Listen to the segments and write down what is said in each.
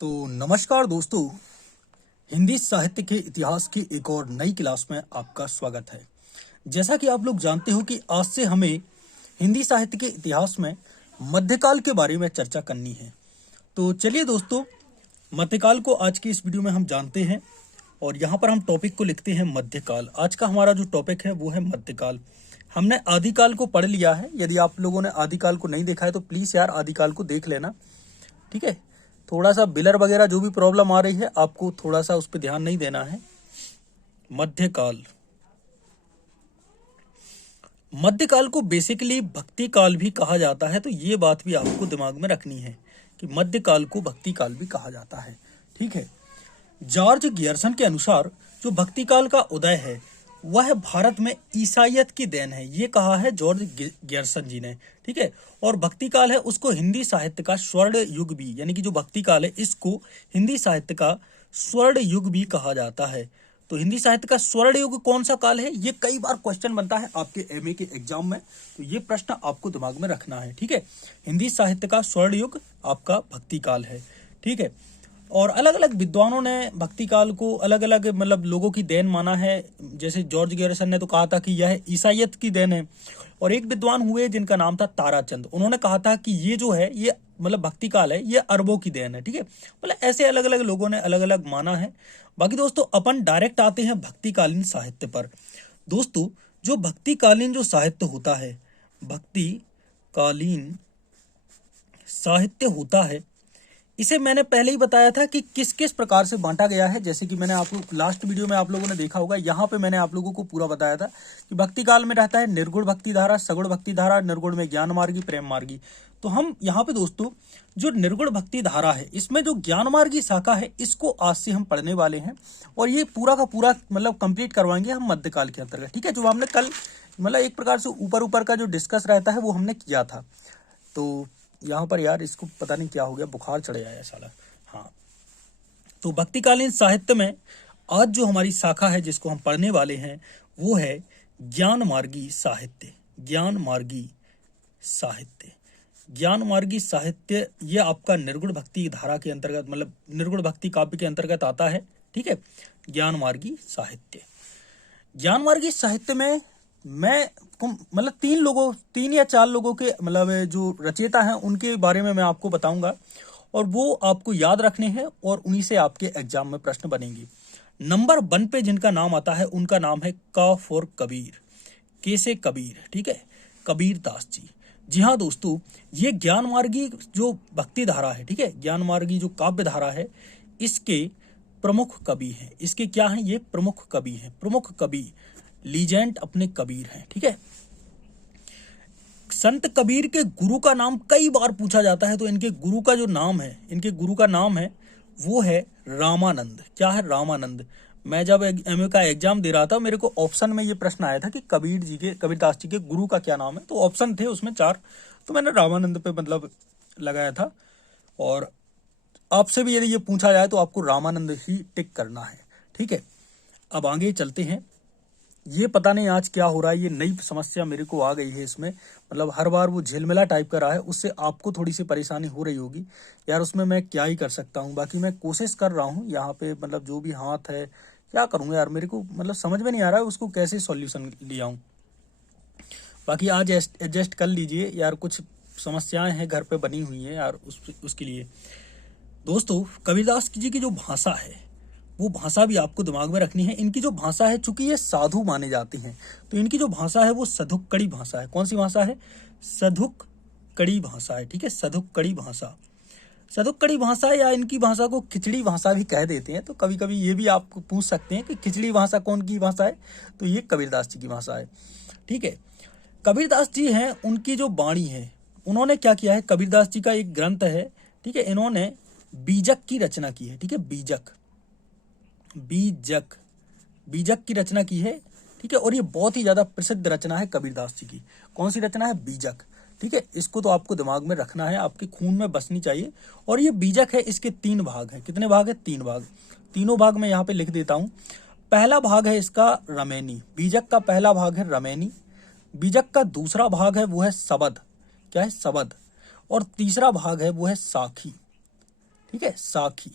तो नमस्कार दोस्तों, हिंदी साहित्य के इतिहास की एक और नई क्लास में आपका स्वागत है। जैसा कि आप लोग जानते हो कि आज से हमें हिंदी साहित्य के इतिहास में मध्यकाल के बारे में चर्चा करनी है। तो चलिए दोस्तों, मध्यकाल को आज की इस वीडियो में हम जानते हैं और यहाँ पर हम टॉपिक को लिखते हैं मध्यकाल। आज का हमारा जो टॉपिक है वो है मध्यकाल। हमने आदिकाल को पढ़ लिया है। यदि आप लोगों ने आदिकाल को नहीं देखा है तो प्लीज़ यार आदिकाल को देख लेना, ठीक है। थोड़ा सा बिलर वगैरह जो भी प्रॉब्लम आ रही है आपको थोड़ा सा उस पर ध्यान नहीं देना है। मध्यकाल, मध्यकाल को बेसिकली भक्ति काल भी कहा जाता है, तो ये बात भी आपको दिमाग में रखनी है कि मध्यकाल को भक्ति काल भी कहा जाता है, ठीक है। जॉर्ज गियर्सन के अनुसार जो भक्ति काल का उदय है वह भारत में ईसाइयत की देन है, ये कहा है जॉर्ज गियर्सन जी ने, ठीक है। और भक्ति काल है उसको हिंदी साहित्य का स्वर्ण युग भी, यानी कि जो भक्ति काल है इसको हिंदी साहित्य का स्वर्ण युग भी कहा जाता है। तो हिंदी साहित्य का स्वर्ण युग कौन सा काल है, ये कई बार क्वेश्चन बनता है आपके एमए के एग्जाम में, तो ये प्रश्न आपको दिमाग में रखना है, ठीक है। हिंदी साहित्य का स्वर्ण युग आपका भक्ति काल है, ठीक है। और अलग अलग विद्वानों ने भक्ति काल को अलग अलग मतलब लोगों की देन माना है। जैसे जॉर्ज गियर्सन ने तो कहा था कि यह ईसाइयत की देन है, और एक विद्वान हुए जिनका नाम था ताराचंद, उन्होंने कहा था कि ये जो है ये मतलब भक्ति काल है, ये अरबों की देन है, ठीक है। मतलब ऐसे अलग अलग लोगों ने अलग अलग माना है। बाकी दोस्तों अपन डायरेक्ट आते हैं भक्तिकालीन साहित्य पर। दोस्तों जो भक्तिकालीन जो साहित्य होता है, भक्तिकालीन साहित्य होता है, इसे मैंने पहले ही बताया था कि किस किस प्रकार से बांटा गया है। जैसे कि मैंने आपको लास्ट वीडियो में आप लोगों ने देखा होगा, यहाँ पे मैंने आप लोगों को पूरा बताया था कि भक्ति काल में रहता है निर्गुण भक्ति धारा, सगुण भक्ति धारा, निर्गुण में ज्ञान मार्गी, प्रेम मार्गी। तो हम यहाँ पे दोस्तों जो निर्गुण भक्ति धारा है इसमें जो ज्ञान मार्गी शाखा है इसको आज से हम पढ़ने वाले हैं, और ये पूरा का पूरा मतलब कंप्लीट करवाएंगे हम मध्यकाल के अंतर्गत, ठीक है। जो हमने कल मतलब एक प्रकार से ऊपर ऊपर का जो डिस्कस रहता है वो हमने किया था। तो यहाँ पर यार इसको पता नहीं क्या हो गया, बुखार चढ़ आया साला। हाँ, तो भक्तिकालीन साहित्य में आज जो हमारी शाखा है जिसको हम पढ़ने वाले हैं वो है ज्ञान मार्गी साहित्य। ज्ञान मार्गी साहित्य, ज्ञान मार्गी साहित्य ये आपका निर्गुण भक्ति धारा के अंतर्गत मतलब निर्गुण भक्ति काव्य के अंतर्गत आता है, ठीक है। ज्ञान मार्गी साहित्य, ज्ञान मार्गी साहित्य में मैं मतलब तीन या चार लोगों के मतलब जो रचयिता हैं उनके बारे में मैं आपको बताऊंगा, और वो आपको याद रखने हैं और उन्हीं से आपके एग्जाम में प्रश्न बनेंगे। नंबर 1 पे जिनका नाम आता है उनका नाम है का फॉर कबीर, के से कबीर, ठीक है, कबीर दास जी। जी हाँ दोस्तों, ये ज्ञान मार्गी जो भक्ति धारा है, ठीक है, ज्ञान मार्गी जो काव्य धारा है इसके प्रमुख कवि हैं। इसके क्या हैं, ये प्रमुख कवि हैं। प्रमुख कवि लीजेंड अपने कबीर हैं, ठीक है। संत कबीर के गुरु का नाम कई बार पूछा जाता है, तो इनके गुरु का जो नाम है, इनके गुरु का नाम है वो है रामानंद। क्या है, रामानंद। मैं जब एमए का एग्जाम दे रहा था मेरे को ऑप्शन में ये प्रश्न आया था कि कबीरदास जी के गुरु का क्या नाम है, तो ऑप्शन थे उसमें 4, तो मैंने रामानंद पे मतलब लगाया था। और आपसे भी यदि ये पूछा जाए तो आपको रामानंद ही टिक करना है, ठीक है। अब आगे चलते हैं। ये पता नहीं आज क्या हो रहा है, ये नई समस्या मेरे को आ गई है इसमें, मतलब हर बार वो झिलमिला टाइप का रहा है, उससे आपको थोड़ी सी परेशानी हो रही होगी यार, उसमें मैं क्या ही कर सकता हूँ। बाकी मैं कोशिश कर रहा हूँ यहाँ पे, मतलब जो भी हाथ है क्या करूँगा यार, मेरे को मतलब समझ में नहीं आ रहा है उसको कैसे सॉल्यूशन ले आऊँ। बाकी आज एडजस्ट कर लीजिए यार, कुछ समस्याएं हैं घर पे बनी हुई हैं यार, उसके लिए। दोस्तों कबीरदास जी की जो भाषा है वो भाषा भी आपको दिमाग में रखनी है। इनकी जो भाषा है, चूंकि ये साधु माने जाते हैं, तो इनकी जो भाषा है वो सधुक्कड़ी भाषा है। कौन सी भाषा है, सधुक्कड़ी भाषा है, ठीक है, सधुक्कड़ी भाषा। सधुक्कड़ी भाषा या इनकी भाषा को खिचड़ी भाषा भी कह देते हैं। तो कभी कभी ये भी आपको पूछ सकते हैं कि खिचड़ी भाषा कौन की भाषा है, तो ये कबीरदास जी की भाषा है, ठीक है। कबीरदास जी हैं, उनकी जो वाणी है, उन्होंने क्या किया है, कबीरदास जी का एक ग्रंथ है, ठीक है, इन्होंने बीजक की रचना की है, ठीक है, बीजक की रचना की है, ठीक है। और ये बहुत ही ज्यादा प्रसिद्ध रचना है कबीरदास जी की। कौन सी रचना है, बीजक, ठीक है। इसको तो आपको दिमाग में रखना है, आपके खून में बसनी चाहिए। और ये बीजक है, इसके 3 भाग है। कितने भाग है, 3 भाग। तीनों भाग मैं यहाँ पे लिख देता हूँ। पहला भाग है इसका रमैनी, बीजक का पहला भाग है रमैनी। बीजक का दूसरा भाग है वो है सबद, क्या है, सबद। और तीसरा भाग है वो है साखी, ठीक है, साखी।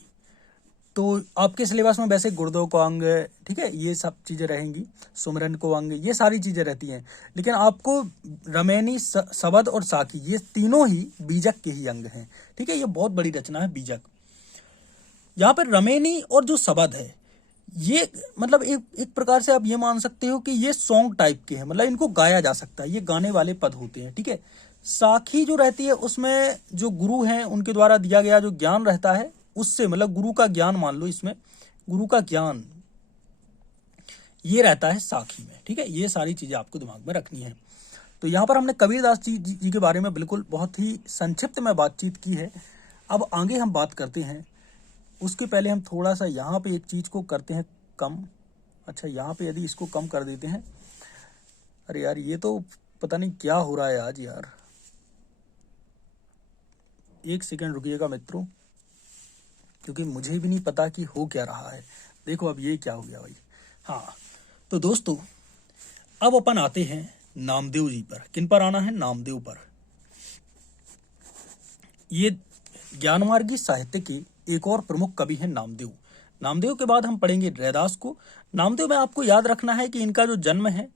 तो आपके सिलेबस में वैसे गुर्दों को अंग, ठीक है, ये सब चीज़ें रहेंगी, सुमरन को अंग, ये सारी चीज़ें रहती हैं। लेकिन आपको रमैनी, सबद और साखी ये तीनों ही बीजक के ही अंग हैं। ठीक है, ये बहुत बड़ी रचना है बीजक। यहाँ पर रमैनी और जो सबद है ये मतलब एक प्रकार से आप ये मान सकते हो कि ये सॉन्ग टाइप के हैं, मतलब इनको गाया जा सकता है, ये गाने वाले पद होते हैं। ठीक है, साखी जो रहती है उसमें जो गुरु हैं उनके द्वारा दिया गया जो ज्ञान रहता है उससे, मतलब गुरु का ज्ञान मान लो, इसमें गुरु का ज्ञान ये रहता है साखी में। ठीक है, ये सारी चीजें आपको दिमाग में रखनी है। तो यहाँ पर हमने कबीरदास जी के बारे में बिल्कुल बहुत ही संक्षिप्त में बातचीत की है। अब आगे हम बात करते हैं, उसके पहले हम थोड़ा सा यहाँ पे एक चीज को करते हैं कम। अच्छा, यहाँ पे यदि इसको कम कर देते हैं, अरे यार ये तो पता नहीं क्या हो रहा है आज यार, एक सेकंड रुकिएगा मित्रों, क्योंकि मुझे भी नहीं पता कि हो क्या रहा है। देखो अब ये क्या हो गया भाई। हाँ, तो दोस्तों अब अपन आते हैं नामदेव जी पर। किन पर आना है? नामदेव पर। ये ज्ञानमार्गी साहित्य के एक और प्रमुख कवि हैं नामदेव। नामदेव के बाद हम पढ़ेंगे रैदास को। नामदेव में आपको याद रखना है कि इनका जो जन्म है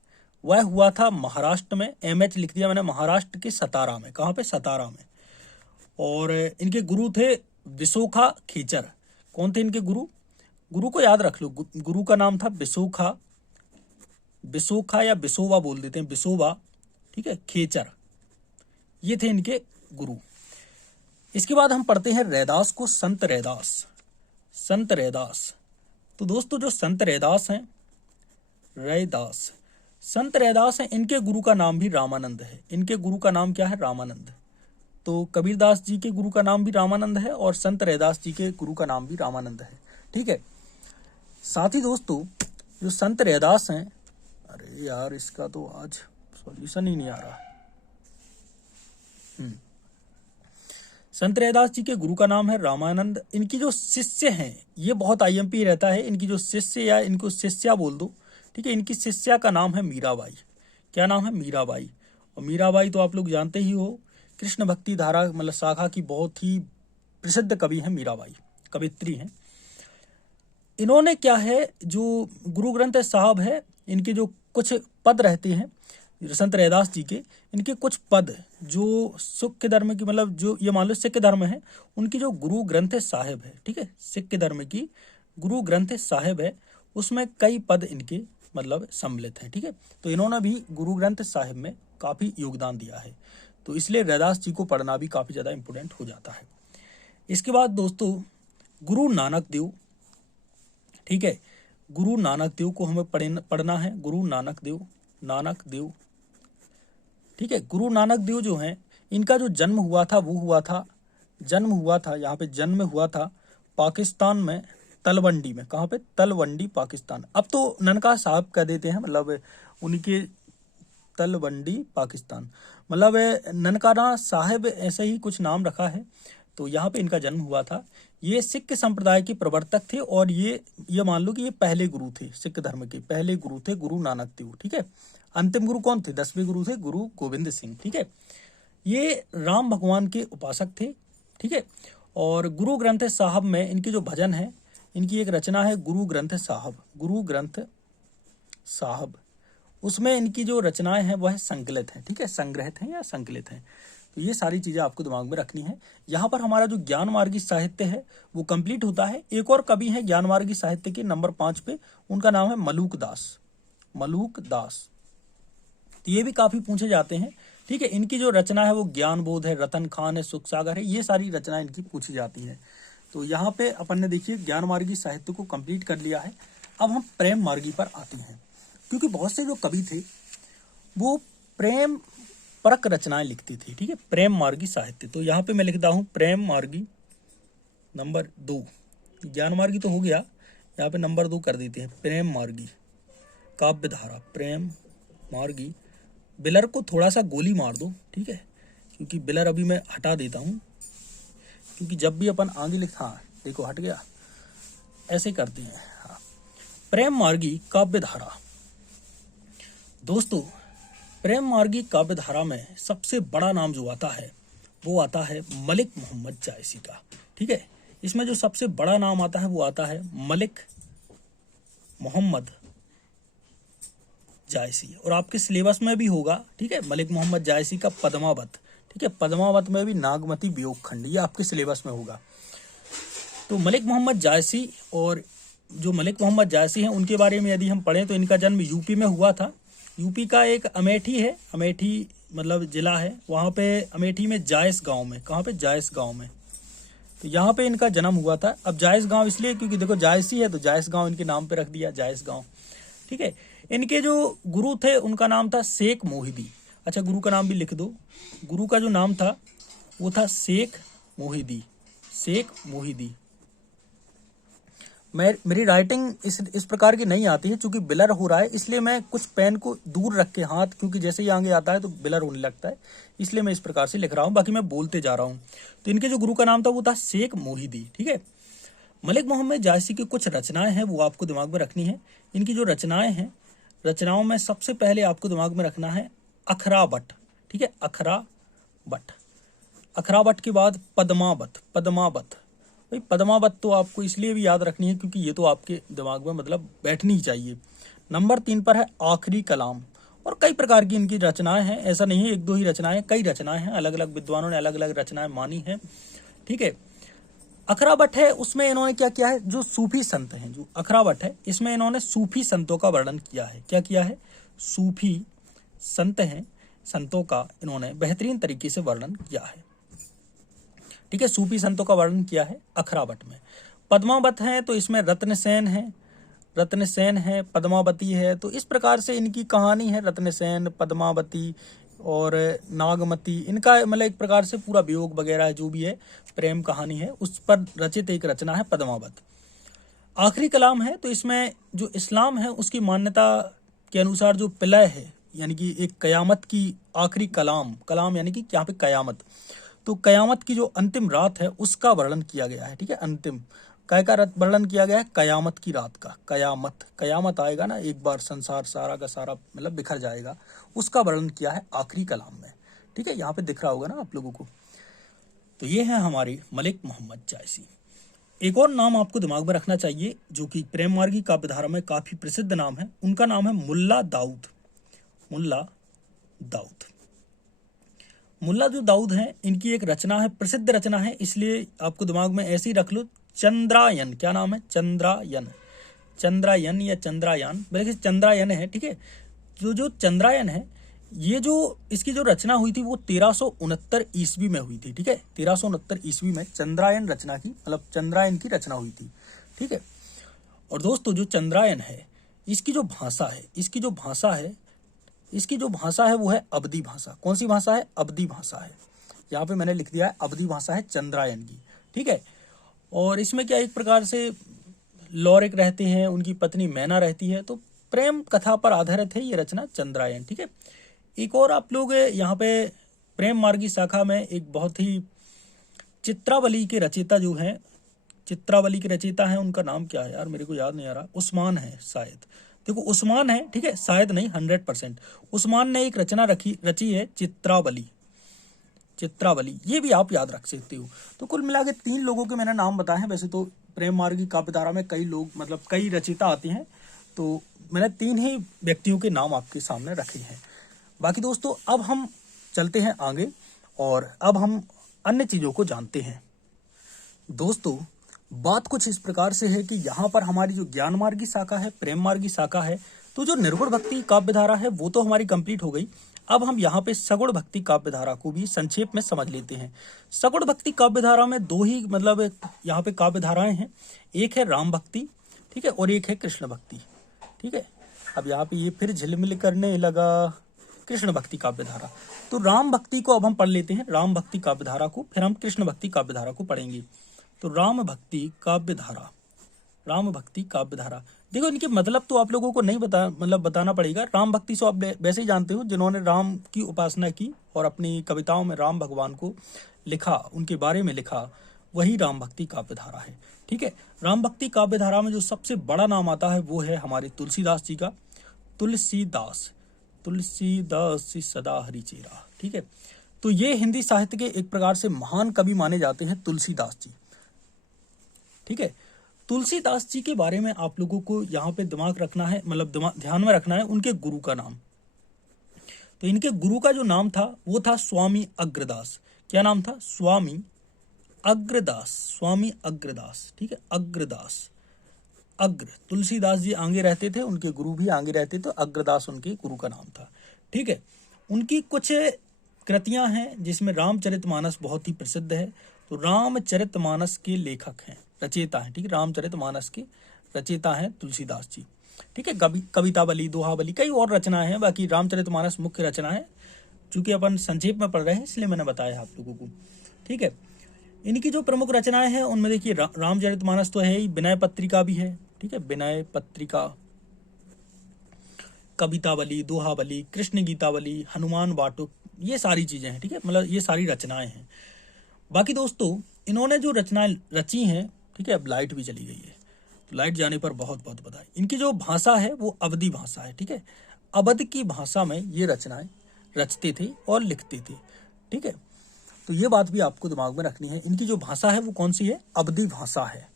वह हुआ था महाराष्ट्र में, MH लिख दिया मैंने, महाराष्ट्र के सतारा में। कहाँ पे? सतारा में। और इनके गुरु थे विसोखा खेचर। कौन थे इनके गुरु? गुरु को याद रख लो, गुरु का नाम था विसोखा, विसोखा या विसोबा बोल देते हैं, विसोबा। ठीक है, खेचर, ये थे इनके गुरु। इसके बाद हम पढ़ते हैं रैदास को, संत रैदास। संत रैदास, तो दोस्तों जो संत रैदास हैं, रैदास, संत रैदास हैं, इनके गुरु का नाम भी रामानंद है। इनके गुरु का नाम क्या है? रामानंद। तो कबीरदास जी के गुरु का नाम भी रामानंद है और संत रैदास जी के गुरु का नाम भी रामानंद है। ठीक है, साथ ही दोस्तों जो संत रैदास हैं, अरे यार इसका तो आज सॉल्यूशन ही नहीं आ रहा। संत रैदास जी के गुरु का नाम है रामानंद। इनकी जो शिष्य हैं, ये बहुत IMP रहता है, इनकी जो शिष्य या इनको शिष्या बोल दो, ठीक है, इनकी शिष्या का नाम है मीराबाई। क्या नाम है? मीराबाई। और मीराबाई तो आप लोग जानते ही हो, कृष्ण भक्ति धारा मतलब शाखा की बहुत ही प्रसिद्ध कवि हैं मीराबाई, कवित्री हैं। इन्होंने क्या है, जो गुरु ग्रंथ साहब है, इनके जो कुछ पद रहते हैं संत रैदास जी के, इनके कुछ पद जो सिख धर्म की, मतलब जो ये मान लो सिख धर्म है, उनकी जो गुरु ग्रंथ साहिब है, ठीक है, सिख धर्म की गुरु ग्रंथ साहिब है, उसमें कई पद इनके मतलब सम्मिलित हैं। ठीक है, तो इन्होंने भी गुरु ग्रंथ साहिब में काफी योगदान दिया है, तो इसलिए रैदास जी को पढ़ना भी काफी ज्यादा इंपोर्टेंट हो जाता है। इसके बाद दोस्तों गुरु नानक देव। ठीक है, गुरु नानक देव को हमें पढ़ना है। गुरु नानक देव, नानक देव। ठीक है, गुरु नानक देव जो हैं, इनका जो जन्म हुआ था वो हुआ था, जन्म हुआ था यहाँ पे, जन्म हुआ था पाकिस्तान में, तलवंडी में। कहाँ पे? तलवंडी, पाकिस्तान। अब तो ननका साहब कह देते हैं, मतलब उनके तलवंडी पाकिस्तान, मतलब ननकाना साहिब ऐसे ही कुछ नाम रखा है। तो यहाँ पे इनका जन्म हुआ था। ये सिख संप्रदाय के प्रवर्तक थे और ये मान लो कि ये पहले गुरु थे, सिख धर्म के पहले गुरु थे गुरु नानक देव। ठीक है, अंतिम गुरु कौन थे? 10वें गुरु थे गुरु गोविंद सिंह। ठीक है, ये राम भगवान के उपासक थे। ठीक है, और गुरु ग्रंथ साहब में इनके जो भजन है, इनकी एक रचना है गुरु ग्रंथ साहब, गुरु ग्रंथ साहब, उसमें इनकी जो रचनाएं हैं वह संकलित हैं। ठीक है, संग्रहित हैं या संकलित हैं। तो ये सारी चीजें आपको दिमाग में रखनी है। यहाँ पर हमारा जो ज्ञानमार्गी साहित्य है वो कंप्लीट होता है। एक और कवि है ज्ञानमार्गी साहित्य के नंबर 5 पे, उनका नाम है मलूक दास। मलूक दास, तो ये भी काफी पूछे जाते हैं। ठीक है, इनकी जो रचना है वो ज्ञान बोध है, रतन खान है, सुख सागर है, ये सारी रचना इनकी पूछी जाती है। तो यहाँ पे अपन ने देखिए ज्ञानमार्गी साहित्य को कंप्लीट कर लिया है। अब हम प्रेम मार्गी पर आते हैं, क्योंकि बहुत से जो कवि थे वो प्रेम परक रचनाएं लिखते थे। ठीक है, प्रेम मार्गी साहित्य। तो यहाँ पे मैं लिखता हूँ प्रेम मार्गी नंबर 2। ज्ञान मार्गी तो हो गया, यहाँ पे नंबर 2 कर देते हैं, प्रेम मार्गी काव्य धारा। प्रेम मार्गी, बिलर को थोड़ा सा गोली मार दो, ठीक है, क्योंकि बिलर अभी मैं हटा देता हूँ, क्योंकि जब भी अपन आगे हाँ देखो हट गया, ऐसे करते हैं। हाँ, प्रेम मार्गी काव्य धारा। दोस्तों प्रेम मार्गी काव्य धारा में सबसे बड़ा नाम जो आता है वो आता है मलिक मोहम्मद जायसी का। ठीक है, इसमें जो सबसे बड़ा नाम आता है वो आता है मलिक मोहम्मद जायसी, और आपके सिलेबस में भी होगा, ठीक है, मलिक मोहम्मद जायसी का पद्मावत, ठीक है, पद्मावत में भी नागमती वियोग खंड, ये आपके सिलेबस में होगा। तो मलिक मोहम्मद जायसी, और जो मलिक मोहम्मद जायसी हैं उनके बारे में यदि हम पढ़ें तो इनका जन्म यूपी में हुआ था। यूपी का एक अमेठी है, अमेठी मतलब जिला है, वहाँ पे अमेठी में जायस गांव में, कहाँ पे, जायस गांव में, तो यहाँ पे इनका जन्म हुआ था। अब जायस गांव इसलिए क्योंकि देखो जायसी है तो जायस गांव इनके नाम पे रख दिया, जायस गांव, ठीक है। इनके जो गुरु थे उनका नाम था शेख मोहिदी। अच्छा, गुरु का नाम भी लिख दो। गुरु का जो नाम था वो था शेख मोहिदी, शेख मोहिदी। मेरी राइटिंग इस प्रकार की नहीं आती है, चूंकि बिलर हो रहा है इसलिए मैं कुछ पेन को दूर रख के हाथ, क्योंकि जैसे ही आगे आता है तो बिलर होने लगता है, इसलिए मैं इस प्रकार से लिख रहा हूँ, बाकी मैं बोलते जा रहा हूँ। तो इनके जो गुरु का नाम था वो था शेख मोहिदी, ठीक है। मलिक मोहम्मद जायसी की कुछ रचनाएं हैं वो आपको दिमाग में रखनी है। इनकी जो रचनाएं हैं, रचनाओं में सबसे पहले आपको दिमाग में रखना है अखरावट, ठीक है, अखरावट। अखरावट के बाद पद्मावत, पद्मावत भाई पद्मावत तो आपको इसलिए भी याद रखनी है क्योंकि ये तो आपके दिमाग में मतलब बैठनी ही चाहिए। नंबर 3 पर है आखिरी कलाम, और कई प्रकार की इनकी रचनाएं हैं, ऐसा नहीं है एक दो ही रचनाएं, कई रचनाएं हैं, अलग अलग विद्वानों ने अलग अलग रचनाएं मानी हैं, ठीक है। अखरावट है, उसमें इन्होंने क्या किया है, जो सूफी संत हैं, जो अखरावट है इसमें इन्होंने सूफी संतों का वर्णन किया है। क्या किया है, सूफी संत हैं, संतों का इन्होंने बेहतरीन तरीके से वर्णन किया है, ठीक है, सूफी संतों का वर्णन किया है अखरावट में। पद्मावत है तो इसमें रत्नसेन है, रत्नसेन है, पद्मावती है, तो इस प्रकार से इनकी कहानी है, रत्नसेन, पद्मावती और नागमती, इनका मतलब एक प्रकार से पूरा वियोग वगैरह जो भी है प्रेम कहानी है उस पर रचित एक रचना है पद्मावत। आखिरी कलाम है तो इसमें जो इस्लाम है उसकी मान्यता के अनुसार जो प्रलय है, यानी कि एक कयामत की आखिरी कलाम, कलाम यानी कि यहाँ पे कयामत, तो कयामत की जो अंतिम रात है उसका वर्णन किया गया है, ठीक है। अंतिम काय का वर्णन किया गया है, कयामत की रात का, कयामत, कयामत आएगा ना एक बार, संसार सारा का सारा मतलब बिखर जाएगा, उसका वर्णन किया है आखिरी कलाम में, ठीक है। यहाँ पे दिख रहा होगा ना आप लोगों को। तो ये है हमारे मलिक मोहम्मद जायसी। एक और नाम आपको दिमाग में रखना चाहिए जो कि प्रेम मार्गी काव्यधारा में काफी प्रसिद्ध नाम है, उनका नाम है मुल्ला दाऊद, मुल्ला दाऊद। मुल्ला जो दाऊद हैं इनकी एक रचना है, प्रसिद्ध रचना है, इसलिए आपको दिमाग में ऐसे ही रख लो, चंद्रायन। क्या नाम है, चंद्रायन, चंद्रायन या चंद्रायन, बल्कि चंद्रायन है, ठीक है। जो चंद्रायन है, ये जो इसकी जो रचना हुई थी वो 1369 ईस्वी में हुई थी, ठीक है, 1369 ईस्वी में चंद्रायन रचना की, मतलब चंद्रायन की रचना हुई थी, ठीक है। और दोस्तों जो चंद्रायन है इसकी जो भाषा है, इसकी जो भाषा है, इसकी जो भाषा है वो है अवधी भाषा। कौन सी भाषा है, अवधी भाषा है, यहाँ पे मैंने लिख दिया है अवधी भाषा है चंद्रायन की, ठीक है। और इसमें क्या एक प्रकार से लौरिक रहते हैं, उनकी पत्नी मैना रहती है, तो प्रेम कथा पर आधारित है ये रचना चंद्रायन, ठीक है। एक और आप लोग यहाँ पे प्रेम मार्गी शाखा में एक बहुत ही चित्रावली के रचयिता जो हैं, चित्रावली के रचयिता हैं, उनका नाम क्या है यार, मेरे को याद नहीं आ रहा, उस्मान है शायद, देखो उस्मान है, ठीक है, शायद नहीं 100%, उस्मान ने एक रचना रची है चित्रावली, चित्रावली, ये भी आप याद रख सकते हो। तो कुल मिला के 3 लोगों के मैंने नाम बताए हैं। वैसे तो प्रेम मार्गी काव्यधारा में कई लोग मतलब कई रचयिता आते हैं, तो मैंने 3 ही व्यक्तियों के नाम आपके सामने रखे हैं। बाकी दोस्तों अब हम चलते हैं आगे और अब हम अन्य चीजों को जानते हैं। दोस्तों बात कुछ इस प्रकार से है कि यहाँ पर हमारी जो ज्ञान मार्गी शाखा है, प्रेम मार्गी शाखा है, तो जो निर्गुण भक्ति काव्यधारा है वो तो हमारी कंप्लीट हो गई। अब हम यहाँ पे सगुण भक्ति काव्यधारा को भी संक्षेप में समझ लेते हैं। सगुण भक्ति काव्यधारा में 2 ही मतलब यहाँ पे काव्यधाराएं हैं, एक है राम भक्ति, ठीक है, और एक है कृष्ण भक्ति, ठीक है। अब यहाँ पे ये फिर झिलमिल करने लगा, कृष्ण भक्ति काव्यधारा, तो राम भक्ति को अब हम पढ़ लेते हैं, राम भक्ति काव्यधारा को, फिर हम कृष्ण भक्ति काव्यधारा को पढ़ेंगे। तो राम भक्ति काव्यधारा, राम भक्ति काव्यधारा, देखो इनके मतलब तो आप लोगों को नहीं बताना पड़ेगा। राम भक्ति से आप वैसे ही जानते हो, जिन्होंने राम की उपासना की और अपनी कविताओं में राम भगवान को लिखा, उनके बारे में लिखा, वही राम भक्ति काव्यधारा है, ठीक है। राम भक्ति काव्यधारा में जो सबसे बड़ा नाम आता है वो है हमारे तुलसीदास जी का, तुलसीदास, तुलसीदास सदा हरिचेरा, ठीक है। तो ये हिंदी साहित्य के एक प्रकार से महान कवि माने जाते हैं तुलसीदास जी। ठीक है। तुलसीदास जी के बारे में आप लोगों को यहाँ पे दिमाग रखना है, मतलब ध्यान में रखना है उनके गुरु का नाम। तो इनके गुरु का जो नाम था वो था स्वामी अग्रदास। क्या नाम था? स्वामी अग्रदास, स्वामी अग्रदास, ठीक है, अग्रदास। अग्र, तुलसीदास जी आगे रहते थे, उनके गुरु भी आगे रहते, तो अग्रदास उनके गुरु का नाम था, ठीक है। उनकी कुछ कृतियां हैं जिसमें रामचरितमानस बहुत ही प्रसिद्ध है। तो रामचरितमानस के लेखक हैं, रचयिता हैं, ठीक है, रामचरितमानस के रचयिता हैं तुलसीदास जी, ठीक है। कवितावली, दोहावली, कई और रचनाएं हैं, बाकी रामचरितमानस मुख्य रचना है। चूंकि अपन संक्षेप में पढ़ रहे हैं इसलिए मैंने बताया आप लोगों को, ठीक है। इनकी जो प्रमुख रचनाएं हैं उनमें देखिए रामचरितमानस तो है ही, विनय पत्रिका भी है, ठीक है, विनय पत्रिका, कवितावली, दोहावली, कृष्ण गीतावली, हनुमान वाटुक, ये सारी चीजें हैं, ठीक है, मतलब ये सारी रचनाएं हैं। बाकी दोस्तों इन्होंने जो रचनाएं रची हैं, ठीक है, अब लाइट भी चली गई है, तो लाइट जाने पर बहुत बहुत बधाई। इनकी जो भाषा है वो अवधी भाषा है, ठीक है, अवध की भाषा में ये रचनाएं रचते थे और लिखते थे, ठीक है। तो ये बात भी आपको दिमाग में रखनी है, इनकी जो भाषा है वो कौन सी है? अवधी भाषा है।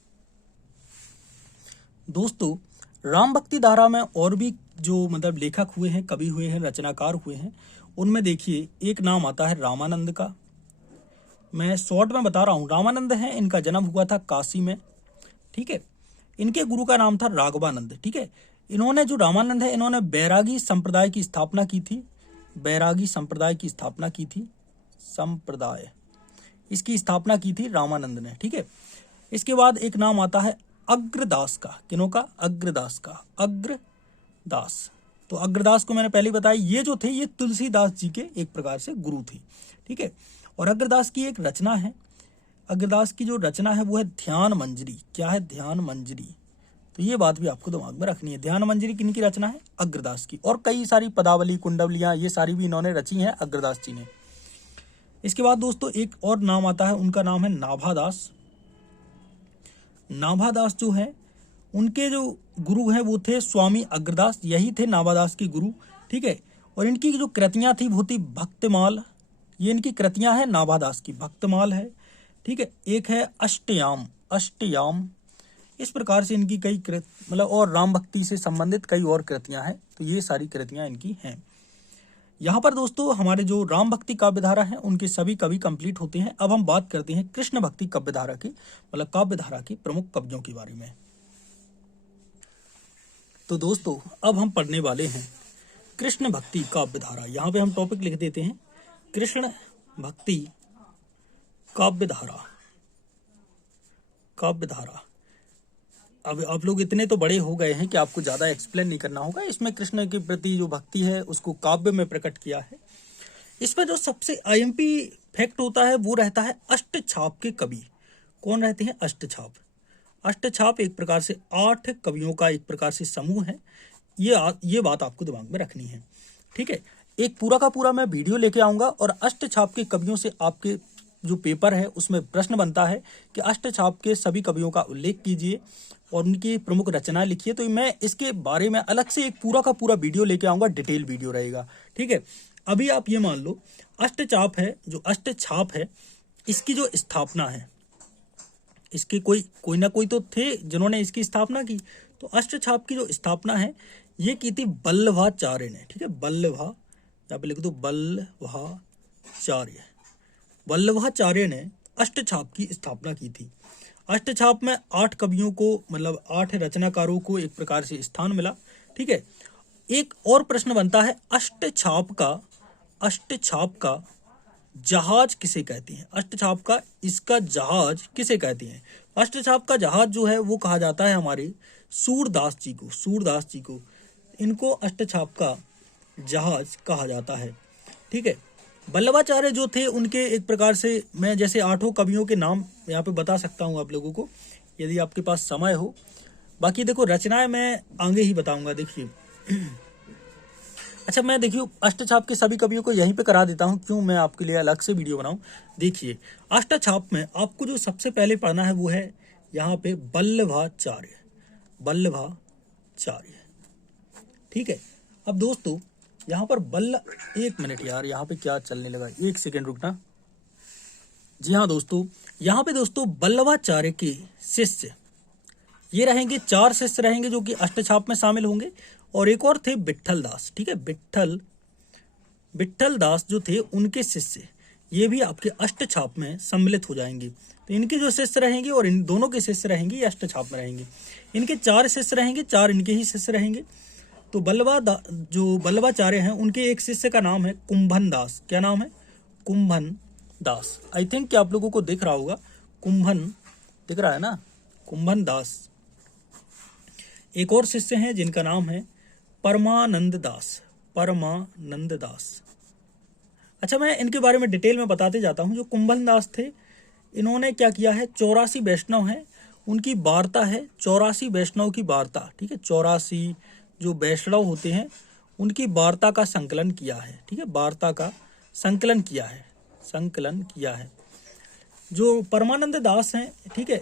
दोस्तों राम भक्ति धारा में और भी जो मतलब लेखक हुए हैं, कवि हुए हैं, रचनाकार हुए हैं, उनमें देखिए एक नाम आता है रामानंद का। मैं शॉर्ट में बता रहा हूँ, रामानंद है, इनका जन्म हुआ था काशी में, ठीक है। इनके गुरु का नाम था राघवानंद, ठीक है। इन्होंने जो रामानंद है, इन्होंने बैरागी संप्रदाय की स्थापना की थी, बैरागी संप्रदाय की स्थापना की थी, संप्रदाय इसकी स्थापना की थी रामानंद ने, ठीक है। इसके बाद एक नाम आता है अग्रदास का। किनों का? अग्रदास का, अग्रदास। तो अग्रदास को मैंने पहले बताया, ये जो थे ये तुलसीदास जी के एक प्रकार से गुरु थे, ठीक है। और अग्रदास की एक रचना है, अग्रदास की जो रचना है वो है ध्यान मंजरी। क्या है? ध्यान मंजरी। तो ये बात भी आपको दिमाग में रखनी है, ध्यान मंजरी किन की रचना है? अग्रदास की। और कई सारी पदावली, कुंडवलियां, ये सारी भी इन्होंने रची हैं अग्रदास जी ने। इसके बाद दोस्तों एक और नाम आता है, उनका नाम है नाभादास। नाभादास जो है उनके जो गुरु हैं वो थे स्वामी अग्रदास, यही थे नाभादास के गुरु, ठीक है। और इनकी जो कृतियां थी वो थी भक्तमाल, ये इनकी कृतियां हैं नाभादास की, भक्तमाल है, ठीक है। एक है अष्टयाम, अष्टयाम, इस प्रकार से इनकी कई मतलब और राम भक्ति से संबंधित कई और कृतियां हैं। तो ये सारी कृतियां इनकी हैं। यहाँ पर दोस्तों हमारे जो राम भक्ति काव्य धारा है उनके सभी कवि कंप्लीट होते हैं। अब हम बात करते हैं कृष्ण भक्ति काव्य धारा की, मतलब काव्य धारा के प्रमुख कवियों के बारे में। तो दोस्तों अब हम पढ़ने वाले हैं कृष्ण भक्ति काव्य धारा। यहाँ पे हम टॉपिक लिख देते हैं कृष्ण भक्ति काव्य धारा, काव्य धारा। अब आप लोग इतने तो बड़े हो गए हैं कि आपको ज्यादा एक्सप्लेन नहीं करना होगा। इसमें कृष्ण के प्रति जो भक्ति है उसको काव्य में प्रकट किया है। इसमें जो सबसे आईएमपी फैक्ट होता है वो रहता है अष्टछाप के कवि। कौन रहते हैं? अष्टछाप। अष्टछाप एक प्रकार से 8 कवियों का एक प्रकार से समूह है। ये बात आपको दिमाग में रखनी है, ठीक है। एक पूरा का पूरा मैं वीडियो लेके आऊंगा और अष्टछाप के कवियों से आपके जो पेपर है उसमें प्रश्न बनता है कि अष्टछाप के सभी कवियों का उल्लेख कीजिए और उनकी प्रमुख रचनाएं लिखिए। तो मैं इसके बारे में अलग से एक पूरा का पूरा वीडियो लेके आऊंगा, डिटेल वीडियो रहेगा, ठीक है। अभी आप ये मान लो अष्टछाप है, जो अष्टछाप है इसकी जो स्थापना है, इसके कोई ना कोई तो थे जिन्होंने इसकी स्थापना की। तो अष्टछाप की जो स्थापना है ये की थी वल्लभाचार्य ने, ठीक है। वल्लभा, यहाँ पे लिख दो वल्लभाचार्य। वल्लभाचार्य ने अष्टछाप की स्थापना की थी। अष्टछाप में 8 कवियों को, मतलब 8 रचनाकारों को एक प्रकार से स्थान मिला, ठीक है। एक और प्रश्न बनता है अष्टछाप का जहाज किसे कहते हैं? अष्टछाप का इसका जहाज किसे कहते हैं? अष्टछाप का जहाज जो है वो कहा जाता है हमारे सूरदास जी को, सूरदास जी को। इनको अष्टछाप का जहाज कहा जाता है, ठीक है। वल्लभाचार्य जो थे उनके एक प्रकार से मैं जैसे 8 कवियों के नाम यहाँ पे बता सकता हूँ आप लोगों को, यदि आपके पास समय हो। बाकी देखो रचनाएं मैं आगे ही बताऊंगा, देखिए। अच्छा, मैं देखिए अष्टछाप के सभी कवियों को यहीं पे करा देता हूँ, क्यों मैं आपके लिए अलग से वीडियो बनाऊं। देखिए अष्टछाप में आपको जो सबसे पहले पढ़ना है वो है यहाँ पे वल्लभाचार्य, वल्लभाचार्य, ठीक है। अब दोस्तों यहाँ पर एक मिनट यार, यहाँ पे क्या चलने लगा, 1 सेकेंड रुकना। जी हाँ दोस्तों, यहाँ पे दोस्तों वल्लभाचार्य के शिष्य ये रहेंगे 4 शिष्य रहेंगे जो कि अष्टछाप में शामिल होंगे। और एक और थे विट्ठल दास, ठीक है, विट्ठल दास जो थे उनके शिष्य, ये भी आपके अष्टछाप में सम्मिलित हो जाएंगे। तो इनके जो शिष्य रहेंगे और इन दोनों के शिष्य रहेंगे ये अष्टछाप में रहेंगे। इनके 4 शिष्य रहेंगे, 4 इनके ही शिष्य रहेंगे। तो जो बल्लभाचार्य हैं उनके एक शिष्य का नाम है कुंभन दास। क्या नाम है? कुंभन दास। आई थिंक कि आप लोगों को दिख रहा होगा, कुंभन दिख रहा है ना, कुंभन दास। एक और शिष्य हैं जिनका नाम है परमानंद दास, परमानंद दास। अच्छा, मैं इनके बारे में डिटेल में बताते जाता हूँ। जो कुंभन दास थे, इन्होंने क्या किया है, 84 वैष्णव हैं, उनकी वार्ता है 84 वैष्णव की वार्ता, ठीक है, 84 जो वैष्णव होते हैं उनकी वार्ता का संकलन किया है, ठीक है, वार्ता का संकलन किया है। जो परमानंद दास हैं, ठीक है,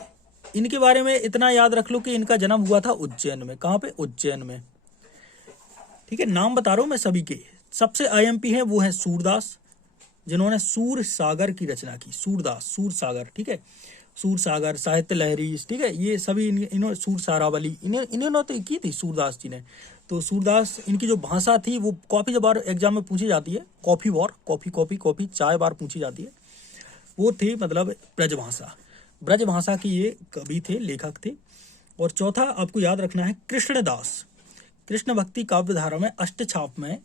इनके बारे में इतना याद रख लो कि इनका जन्म हुआ था उज्जैन में। कहाँ पे? उज्जैन में, ठीक है। नाम बता रहा हूँ मैं सभी के। सबसे आईएमपी है वो है सूरदास, जिन्होंने सूर सागर की रचना की। सूरदास, सूर सागर, ठीक है, सूर सागर, साहित्य लहरी, ठीक है, ये सभी इन्होंने, सूर सारावली, इन्होंने तो की थी सूरदास जी ने। तो सूरदास, इनकी जो भाषा थी वो काफी बार एग्जाम में पूछी जाती है, कॉफी वॉर, कॉफी चाय बार पूछी जाती है। वो थे मतलब ब्रज भाषा की ये कवि थे, लेखक थे। और चौथा आपको याद रखना है कृष्णदास। कृष्ण भक्ति काव्य धारा में अष्टछाप में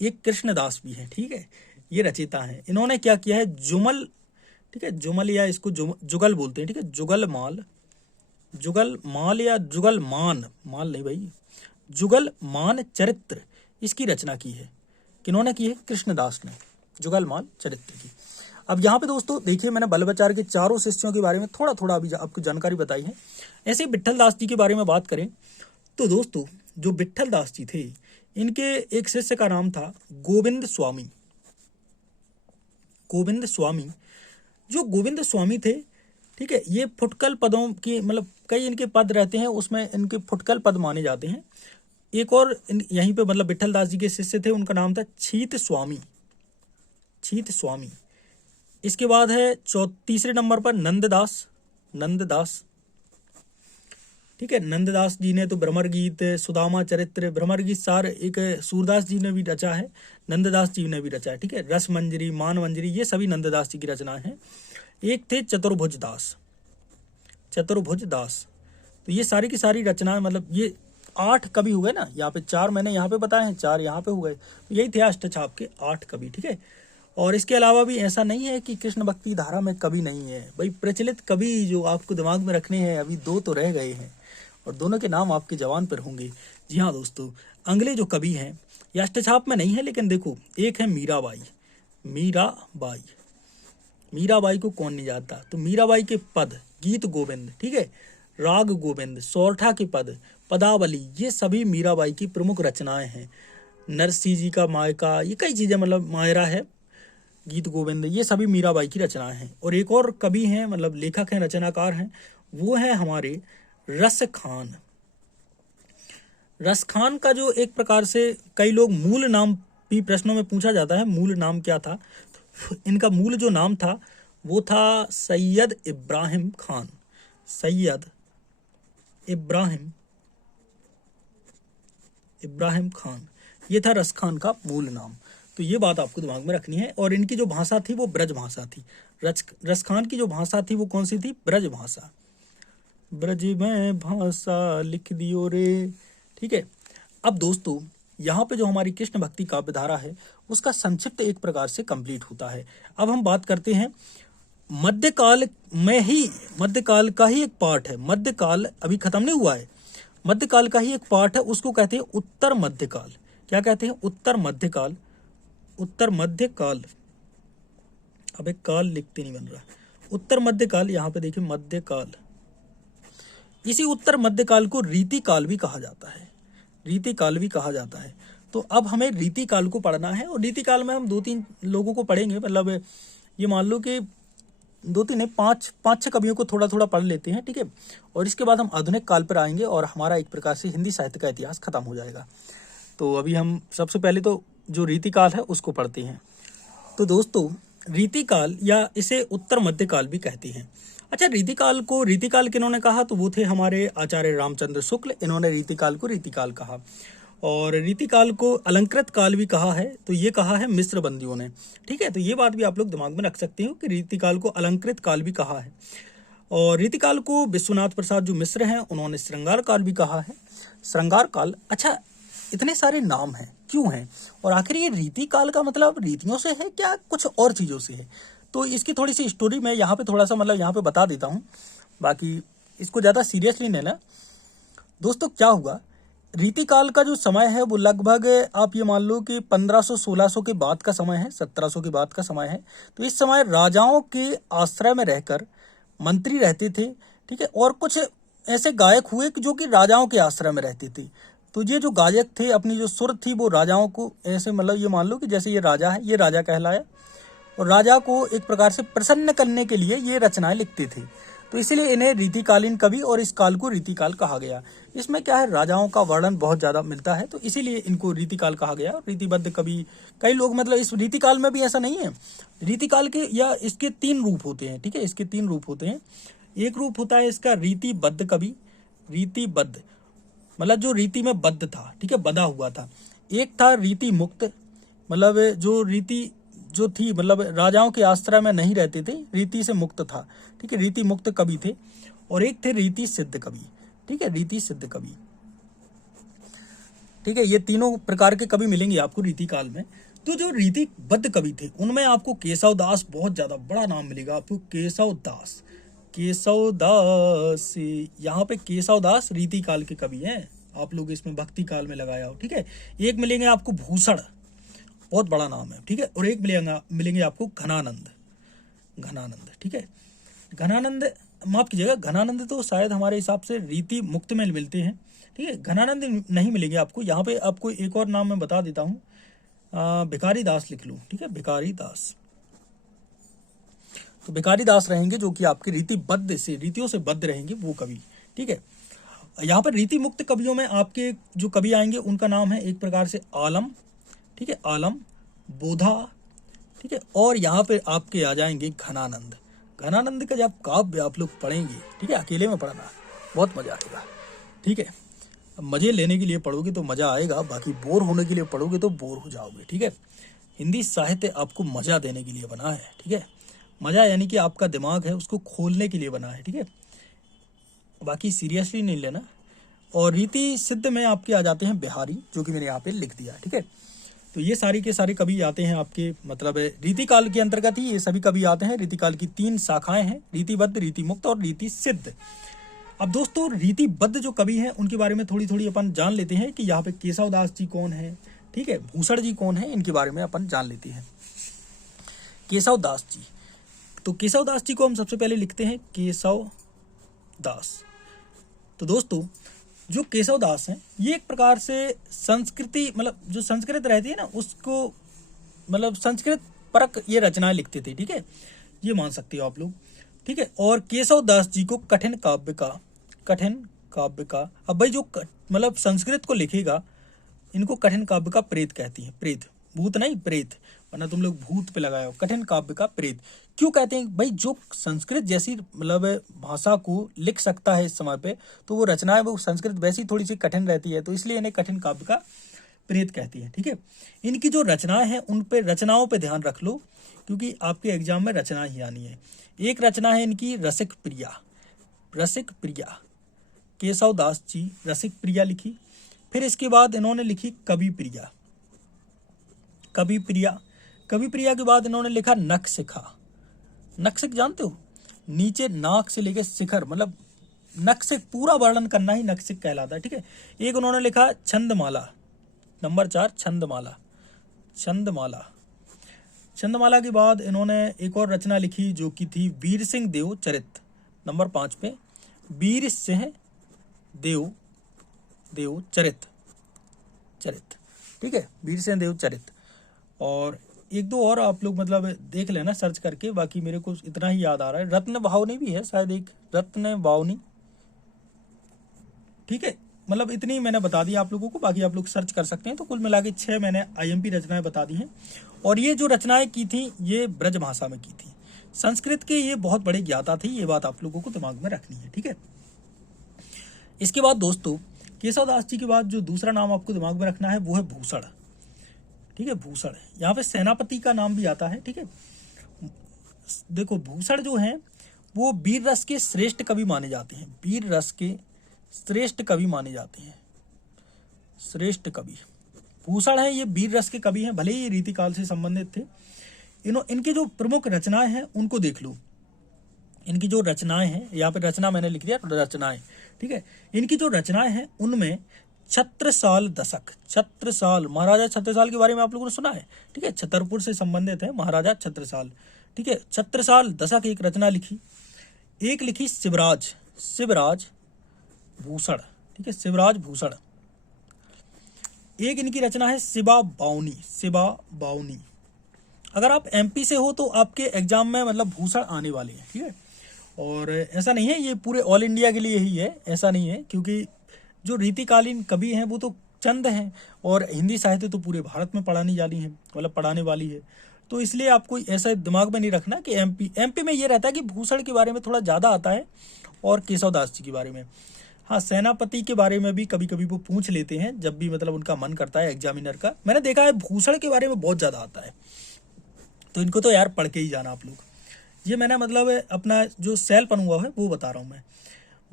एक कृष्णदास भी है, ठीक है, ये रचयिता है। इन्होंने क्या किया है, जुमल, ठीक है, जुमल या इसको जुगल बोलते हैं, ठीक है, जुगल माल या जुगल मान, माल नहीं भाई, जुगल मान चरित्र, इसकी रचना की है। किन्होंने की है? कृष्णदास ने जुगल मान चरित्र की। अब यहाँ पे दोस्तों देखिए, मैंने बल्लभाचार्य के 4 शिष्यों के बारे में थोड़ा थोड़ा अभी आपको जानकारी बताई है। ऐसे विट्ठल दास जी के बारे में बात करें तो दोस्तों, जो विट्ठल दास जी थे, इनके एक शिष्य का नाम था गोविंद स्वामी। जो गोविंद स्वामी थे, ठीक है, ये फुटकल पदों की, मतलब कई इनके पद रहते हैं, उसमें इनके फुटकल पद माने जाते हैं। एक और यहीं पे मतलब विट्ठल दास जी के शिष्य थे, उनका नाम था छीत स्वामी। इसके बाद है तीसरे नंबर पर नंददास, ठीक है। नंददास जी ने तो भ्रमर गीत, सुदामा चरित्र, भ्रमर गीत सार एक सूरदास जी ने भी रचा है, नंददास जी ने भी रचा है, ठीक है। रस मंजरी, मान मंजरी, ये सभी नंददास जी की रचना है। एक थे चतुर्भुज दास। तो ये सारी की सारी रचना, मतलब ये 8 कवि हुए ना, यहाँ पे 4 मैंने यहाँ पे बताए हैं, 4 यहाँ पे हुए। तो यही थे अष्टछाप के 8 कवि, ठीक है। और इसके अलावा भी ऐसा नहीं है कि कृष्ण भक्ति धारा में कवि नहीं है भाई। प्रचलित कवि जो आपको दिमाग में रखने हैं, अभी 2 तो रह गए हैं और दोनों के नाम आपके जवान पर होंगे। जी हाँ दोस्तों, अगले जो कवि हैं ये अष्टछाप में नहीं है, लेकिन देखो, एक है मीराबाई को कौन नहीं जानता। तो मीराबाई के पद, गीत गोविंद, ठीक है, राग गोविंद, सौरठा के पद, पदावली, ये सभी मीराबाई की प्रमुख रचनाएं हैं। नरसिंह जी का मायका, ये कई चीजें, मतलब मायरा है, गीत गोविंद, ये सभी मीराबाई की रचनाएं हैं। और एक और कवि हैं, मतलब लेखक हैं, रचनाकार हैं, वो है हमारे रस खान का जो एक प्रकार से कई लोग मूल नाम भी प्रश्नों में पूछा जाता है, मूल नाम क्या था। इनका मूल जो नाम था वो था सैयद इब्राहिम खान, ये था रस खान का मूल नाम। तो ये बात आपको दिमाग में रखनी है। और इनकी जो भाषा थी वो ब्रज भाषा थी। रस खान की जो भाषा थी वो कौन सी थी? ब्रज भाषा। ब्रज में भाषा लिख दियो रे, ठीक है। अब दोस्तों, यहाँ पे जो हमारी कृष्ण भक्ति काव्य धारा है उसका संक्षिप्त एक प्रकार से कंप्लीट होता है। अब हम बात करते हैं मध्यकाल का ही एक पार्ट है। मध्यकाल अभी खत्म नहीं हुआ है, मध्यकाल का ही एक पार्ट है, उसको कहते हैं उत्तर मध्यकाल। क्या कहते हैं? उत्तर मध्यकाल। अब एक काल लिखते नहीं बन रहा, उत्तर मध्यकाल। यहाँ पे देखिए मध्यकाल, इसी उत्तर मध्यकाल को रीतिकाल भी कहा जाता है। तो अब हमें रीतिकाल को पढ़ना है और रीतिकाल में हम 2-3 लोगों को पढ़ेंगे। मतलब ये मान लो कि 2-3 नहीं, 5-6 कवियों को थोड़ा थोड़ा पढ़ लेते हैं, ठीक है। और इसके बाद हम आधुनिक काल पर आएंगे और हमारा एक प्रकार से हिंदी साहित्य का इतिहास खत्म हो जाएगा। तो अभी हम सबसे पहले तो जो रीतिकाल है उसको पढ़ते हैं। तो दोस्तों, रीतिकाल या इसे उत्तर मध्यकाल भी कहते हैं। अच्छा, रीतिकाल किन्होंने कहा, तो वो थे हमारे आचार्य रामचंद्र शुक्ल। इन्होंने रीतिकाल को रीतिकाल कहा। और रीतिकाल को अलंकृत काल भी कहा है, तो ये कहा है मिस्र बंदियों ने। ठीक है, तो ये बात भी आप लोग दिमाग में रख सकते हो कि रीतिकाल को अलंकृत काल भी कहा है। और रीतिकाल को विश्वनाथ प्रसाद जो मिश्र हैं उन्होंने श्रृंगार काल भी कहा है। श्रृंगार काल, अच्छा इतने सारे नाम हैं, क्यों हैं? और आखिर ये रीतिकाल का मतलब रीतियों से है क्या कुछ और चीज़ों से है? तो इसकी थोड़ी सी स्टोरी मैं यहाँ पे थोड़ा सा मतलब यहाँ पे बता देता हूँ, बाकी इसको ज़्यादा सीरियसली नहीं लेना। दोस्तों क्या हुआ, रीतिकाल का जो समय है वो लगभग आप ये मान लो कि 1500-1600 के बाद का समय है, 1700 के बाद का समय है। तो इस समय राजाओं के आश्रय में रहकर मंत्री रहते थे। ठीक है, और कुछ ऐसे गायक हुए कि जो कि राजाओं के आश्रय में रहते थे। तो ये जो गायक थे, अपनी जो सुर थी वो राजाओं को ऐसे मतलब ये मान लो कि जैसे ये राजा है, ये राजा कहलाया, और राजा को एक प्रकार से प्रसन्न करने के लिए ये रचनाएं लिखते थे। तो इसीलिए इन्हें रीतिकालीन कवि और इस काल को रीतिकाल कहा गया। इसमें क्या है, राजाओं का वर्णन बहुत ज़्यादा मिलता है, तो इसीलिए इनको रीतिकाल कहा गया। रीतिबद्ध कवि, कई लोग मतलब इस रीतिकाल में भी ऐसा नहीं है, रीतिकाल के या इसके 3 रूप होते हैं। ठीक है, इसके 3 रूप होते हैं। एक रूप होता है इसका रीतिबद्ध कवि, रीतिबद्ध मतलब जो रीति में बद्ध था, ठीक है, बधा हुआ था। एक था रीति मुक्त, मतलब जो रीति जो थी मतलब राजाओं के आश्रय में नहीं रहते थे, रीति से मुक्त था। ठीक है, रीति मुक्त कवि थे। और एक थे रीति सिद्ध कवि। ठीक है, रीति सिद्ध कवि। ठीक है, ये तीनों प्रकार के कवि मिलेंगे आपको रीति काल में। तो जो रीतिबद्ध कवि थे उनमें आपको केशव दास, बहुत ज्यादा बड़ा नाम मिलेगा आपको, केशव दास। केशव दास, यहाँ पे केशव दास रीति काल के कवि हैं। आप लोग इसमें भक्ति काल में लगाया हो। ठीक है, एक मिलेंगे आपको भूषण, बहुत बड़ा नाम है। ठीक है, और एक मिलेंगे आपको घनानंद। घनानंद, ठीक है, घनानंद, माफ कीजिएगा, घनानंद तो शायद हमारे हिसाब से रीति मुक्त में मिलते हैं। ठीक है, घनानंद नहीं मिलेंगे आपको। यहाँ पे आपको एक और नाम मैं बता देता हूँ, भिखारी दास लिख लूँ। ठीक है, भिखारी दास, तो भिखारी दास रहेंगे जो कि आपके रीतिबद्ध से, रीतियों से बद्ध रहेंगे वो कवि। ठीक है, यहाँ पर रीति मुक्त कवियों में आपके जो कवि आएंगे उनका नाम है एक प्रकार से आलम। ठीक है, आलम, बोधा। ठीक है, और यहाँ पे आपके आ जाएंगे घनानंद। घनानंद का जब काव्य आप लोग पढ़ेंगे, ठीक है, अकेले में पढ़ना, बहुत मजा आएगा। ठीक है, मजे लेने के लिए पढ़ोगे तो मजा आएगा, बाकी बोर होने के लिए पढ़ोगे तो बोर हो जाओगे। ठीक है, हिंदी साहित्य आपको मजा देने के लिए बना है। ठीक है, मजा यानी कि आपका दिमाग है उसको खोलने के लिए बना है। ठीक है, बाकी सीरियसली नहीं लेना। और रीति सिद्ध में आपके आ जाते हैं बिहारी, जो कि मैंने यहाँ पे लिख दिया। ठीक है, तो ये सारी के सारे कवि आते हैं आपके मतलब रीतिकाल के अंतर्गत ही ये सभी कवि आते हैं। रीतिकाल की 3 शाखाएं हैं, रीतिबद्ध, रीतिमुक्त और रीति सिद्ध। अब दोस्तों रीतिबद्ध जो कवि हैं उनके बारे में थोड़ी थोड़ी अपन जान लेते हैं कि यहाँ पे केशव दास जी कौन है, ठीक है, भूषण जी कौन है, इनके बारे में अपन जान लेते हैं। केशव दास जी, तो केशव दास जी को हम सबसे पहले लिखते हैं केशव दास। तो दोस्तों जो केशव दास हैं ये एक प्रकार से संस्कृति मतलब जो संस्कृत रहती है ना उसको मतलब संस्कृत परक ये रचनाएं लिखते थे। ठीक है, ये मान सकते हो आप लोग। ठीक है, और केशव दास जी को कठिन काव्य का अब भाई जो मतलब संस्कृत को लिखेगा इनको कठिन काव्य का प्रेत कहती है। प्रेत, भूत नहीं, प्रेत, वरना तुम लोग भूत पे लगाए हो। कठिन काव्य का प्रेत क्यों कहते हैं भाई? जो संस्कृत जैसी मतलब भाषा को लिख सकता है इस समय पे, तो वो रचना है वो संस्कृत वैसी थोड़ी सी कठिन रहती है, तो इसलिए इन्हें कठिन काव्य का प्रेत कहती है। ठीक है, इनकी जो रचनाएं हैं उन पे रचनाओं पे ध्यान रख लो, क्योंकि आपके एग्जाम में रचना ही आनी है। एक रचना है इनकी रसिक प्रिया। रसिक प्रिया, केशव दास जी रसिक प्रिया लिखी। फिर इसके बाद इन्होंने लिखी कवि प्रिया। कवि प्रिया, कवि प्रिया के बाद इन्होंने लिखा नखशिखा। नखशिख जानते हो, नीचे नाक से लेके शिखर मतलब नखशिख पूरा वर्णन करना ही नखशिख कहलाता है। ठीक है, एक उन्होंने लिखा छंदमाला, नंबर 4 छंदमाला। छंदमाला, छंदमाला के बाद इन्होंने एक और रचना लिखी जो कि थी वीर सिंह देव चरित, नंबर 5 पे वीर सिंह देव चरित। ठीक है, वीर सिंह देव चरित। और एक दो और आप लोग मतलब देख लेना सर्च करके, बाकी मेरे को इतना ही याद आ रहा है। रत्न भावनी भी है शायद, एक रत्न भावनी। ठीक है, मतलब इतनी मैंने बता दी आप लोगों को, बाकी आप लोग सर्च कर सकते हैं। तो कुल मिला के 6 मैंने आईएमपी रचनाएं बता दी हैं। और ये जो रचनाएं की थी ये ब्रज भाषा में की थी। संस्कृत के ये बहुत बड़े ज्ञाता थे, ये बात आप लोगों को दिमाग में रखनी है, ठीक है। इसके बाद दोस्तों केशवदास जी के बाद जो दूसरा नाम आपको दिमाग में रखना है वो है भूषण, ठीक है। भूषण, यहाँ पे सेनापति का नाम भी आता है, ठीक है। देखो भूषण जो है वो वीर रस के श्रेष्ठ कवि माने जाते हैं, वीर रस के श्रेष्ठ कवि माने जाते हैं, श्रेष्ठ कवि भूषण है, ये वीर रस के कवि हैं, भले ही रीतिकाल से संबंधित थे। इनकी जो प्रमुख रचनाएं हैं उनको देख लो, इनकी जो रचनाएं हैं, यहाँ पे रचना मैंने लिख दिया रचनाएं, ठीक है। इनकी जो रचनाएं हैं उनमें छत्रसाल दशक, छत्रसाल, महाराजा छत्रसाल के बारे में आप लोगों ने सुना है, ठीक है। छतरपुर से संबंधित है महाराजा छत्रसाल, ठीक है। छत्रसाल दशक एक रचना लिखी, एक लिखी शिवराज, शिवराज भूषण, ठीक है, शिवराज भूषण। एक इनकी रचना है शिवा बावनी, शिवा बावनी। अगर आप एमपी से हो तो आपके एग्जाम में मतलब भूषण आने वाले हैं, ठीक है। और ऐसा नहीं है ये पूरे ऑल इंडिया के लिए ही है, ऐसा नहीं है, क्योंकि जो रीतिकालीन कवि हैं वो तो चंद हैं और हिंदी साहित्य तो पूरे भारत में पढ़ाने वाली है, मतलब पढ़ाने वाली है। तो इसलिए आपको ऐसा दिमाग में नहीं रखना कि एमपी में ये रहता है कि भूषण के बारे में थोड़ा ज़्यादा आता है और केशवदास जी के बारे में। हाँ, सेनापति के बारे में भी कभी कभी वो पूछ लेते हैं जब भी मतलब उनका मन करता है एग्जामिनर का। मैंने देखा है भूषण के बारे में बहुत ज़्यादा आता है, तो इनको तो यार पढ़ के ही जाना आप लोग। ये मैंने मतलब अपना जो सेल्फ अनुभव है वो बता रहा हूँ मैं।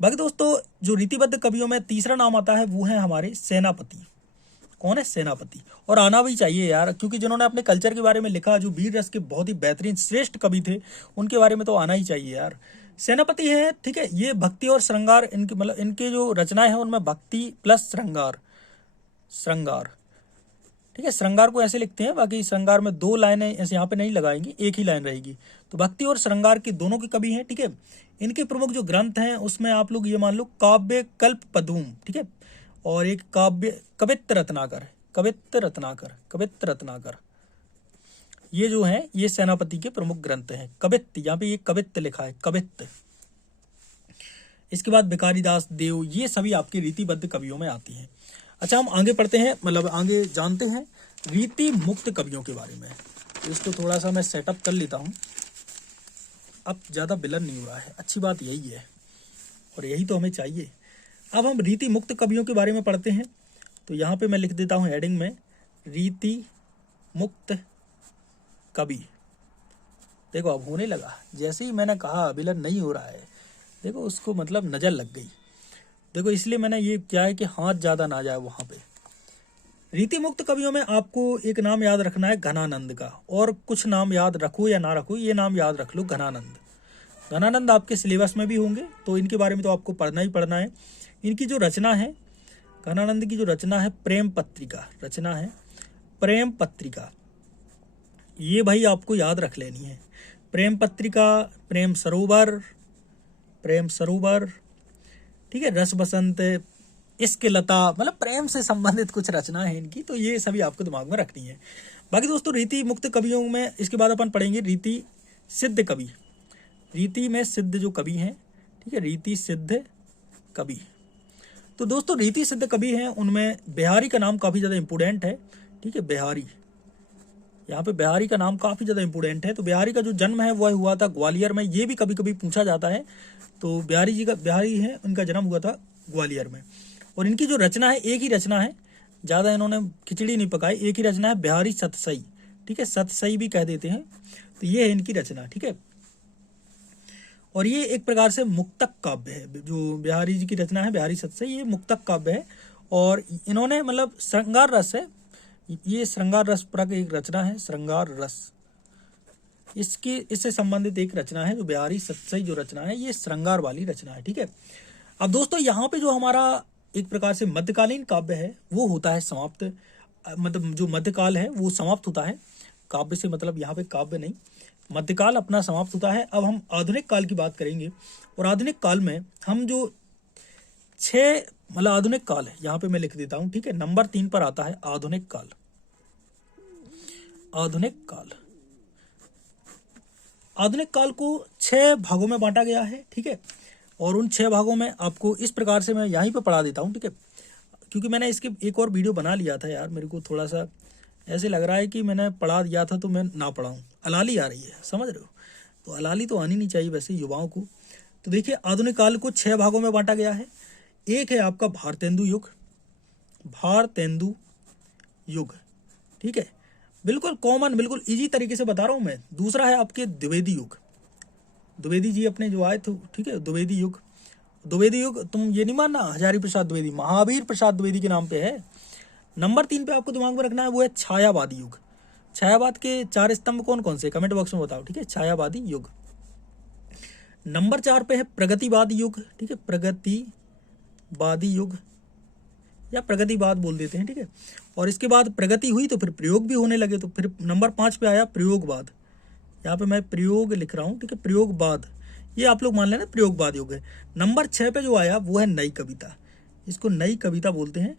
बाकी दोस्तों जो रीतिबद्ध कवियों में तीसरा नाम आता है वो है हमारे सेनापति। कौन है? सेनापति। और आना भी चाहिए यार, क्योंकि जिन्होंने अपने कल्चर के बारे में लिखा, जो वीर रस के बहुत ही बेहतरीन श्रेष्ठ कवि थे, उनके बारे में तो आना ही चाहिए यार। सेनापति है, ठीक है। ये भक्ति और श्रृंगार, इनके मतलब इनके जो रचनाएं हैं उनमें भक्ति प्लस श्रृंगार, श्रृंगार, ठीक है। श्रृंगार को ऐसे लिखते हैं, बाकी श्रृंगार में दो लाइनें ऐसे यहाँ पे नहीं लगाएंगी, एक ही लाइन रहेगी। तो भक्ति और श्रृंगार के दोनों के कवि हैं, ठीक है। इनके प्रमुख जो ग्रंथ हैं उसमें आप लोग ये मान लो काव्य कल्प पद्म, ठीक है, और एक काव्य कवित्त रत्नाकर, कवित्त रत्नाकर, कवित्त रत्नाकर। ये जो है ये सेनापति के प्रमुख ग्रंथ हैं। कवित्त, यहाँ पे ये कवित्त लिखा है, कवित्त। इसके बाद भिखारी दास देव, ये सभी आपके रीतिबद्ध कवियों में आती हैं। अच्छा, हम आगे पढ़ते हैं, मतलब आगे जानते हैं रीति मुक्त कवियों के बारे में। इसको थोड़ा सा मैं सेटअप कर लेता हूँ, अब ज़्यादा बिलन नहीं हो रहा है, अच्छी बात यही है और यही तो हमें चाहिए। अब हम रीति मुक्त कवियों के बारे में पढ़ते हैं, तो यहाँ पे मैं लिख देता हूँ हेडिंग में रीति मुक्त कवि। देखो अब होने लगा, जैसे ही मैंने कहा बिलन नहीं हो रहा है, देखो उसको मतलब नज़र लग गई। देखो इसलिए मैंने ये क्या है कि हाथ ज़्यादा ना जाए वहाँ पे। रीति मुक्त कवियों में आपको एक नाम याद रखना है घनानंद का, और कुछ नाम याद रखो या ना रखो, ये नाम याद रख लो घनानंद। घनानंद आपके सिलेबस में भी होंगे, तो इनके बारे में तो आपको पढ़ना ही पढ़ना है। इनकी जो रचना है, घनानंद की जो रचना है प्रेम पत्रिका, रचना है प्रेम पत्रिका, ये भाई आपको याद रख लेनी है। प्रेम पत्रिका, प्रेम सरोवर, प्रेम सरोवर, ठीक है, रस बसंत, इश्क लता, मतलब प्रेम से संबंधित कुछ रचना है इनकी, तो ये सभी आपको दिमाग में रखनी है। बाकी दोस्तों रीति मुक्त कवियों में इसके बाद अपन पढ़ेंगे रीति सिद्ध कवि। रीति में सिद्ध जो कवि हैं, ठीक है, रीति सिद्ध कवि। तो दोस्तों रीति सिद्ध कवि हैं, उनमें बिहारी का नाम काफ़ी ज़्यादा इंपोर्टेंट है, ठीक है। बिहारी, यहाँ पे बिहारी का नाम काफ़ी ज़्यादा इंपोर्टेंट है। तो बिहारी का जो जन्म है वह हुआ था ग्वालियर में, ये भी कभी कभी पूछा जाता है। तो बिहारी जी का, बिहारी है, उनका जन्म हुआ था ग्वालियर में। और इनकी जो रचना है, एक ही रचना है, ज़्यादा इन्होंने खिचड़ी नहीं पकाई, एक ही रचना है बिहारी सतसई, ठीक है, सतसई भी कह देते हैं। तो ये है इनकी रचना, ठीक है। और ये एक प्रकार से मुक्तक काव्य है, जो बिहारी जी की रचना है बिहारी सतसई, ये मुक्तक काव्य है। और इन्होंने मतलब श्रृंगार रस है, ये श्रृंगार रस पर एक रचना है, श्रृंगार रस, इसकी इससे संबंधित एक रचना है जो बिहारी सतसई जो रचना है, ये श्रृंगार वाली रचना है, ठीक है। अब दोस्तों यहाँ पे जो हमारा एक प्रकार से मध्यकालीन काव्य है वो होता है समाप्त, मतलब जो मध्यकाल है वो समाप्त होता है। काव्य से मतलब यहाँ पे काव्य नहीं, मध्यकाल अपना समाप्त होता है। अब हम आधुनिक काल की बात करेंगे, और आधुनिक काल में हम जो 6 मतलब आधुनिक काल है, यहाँ पे मैं लिख देता हूँ, ठीक है। नंबर 3 पर आता है आधुनिक काल। आधुनिक काल, आधुनिक काल को 6 भागों में बांटा गया है, ठीक है। और उन 6 भागों में आपको इस प्रकार से मैं यहीं पे पढ़ा देता हूँ, ठीक है, क्योंकि मैंने इसके एक और वीडियो बना लिया था यार, मेरे को थोड़ा सा ऐसे लग रहा है कि मैंने पढ़ा दिया था तो मैं ना पढ़ाऊँ, अलाली आ रही है, समझ रहे हो। तो हलाली तो आनी नहीं चाहिए वैसे युवाओं को। तो देखिए आधुनिक काल को 6 भागों में बांटा गया है। एक है आपका भारतेंदु युग, भारतेंदु युग, ठीक है, बिल्कुल कॉमन, बिल्कुल इजी तरीके से बता रहा हूं मैं। दूसरा है आपके द्विवेदी युग, द्विवेदी जी अपने जो आए थे, ठीक है, द्विवेदी युग। द्विवेदी युग तुम ये नहीं मानना हजारी प्रसाद द्विवेदी, महावीर प्रसाद द्विवेदी के नाम पे है। नंबर 3 पे आपको दिमाग में रखना है, वो है छायावादी युग। छायावाद के 4 स्तंभ कौन कौन से, कमेंट बॉक्स में बताओ, ठीक है, छायावादी युग। नंबर 4 पे है प्रगतिवादी युग, ठीक है, प्रगतिवादी युग या प्रगतिवाद बोल देते हैं, ठीक है। और इसके बाद प्रगति हुई तो फिर प्रयोग भी होने लगे, तो फिर नंबर 5 पे आया प्रयोगवाद। यहाँ पे मैं प्रयोग लिख रहा हूँ, ठीक है, प्रयोगवाद, ये आप लोग मान लेना प्रयोगवाद युग है। नंबर 6 पे जो आया वो है नई कविता, इसको नई कविता बोलते हैं।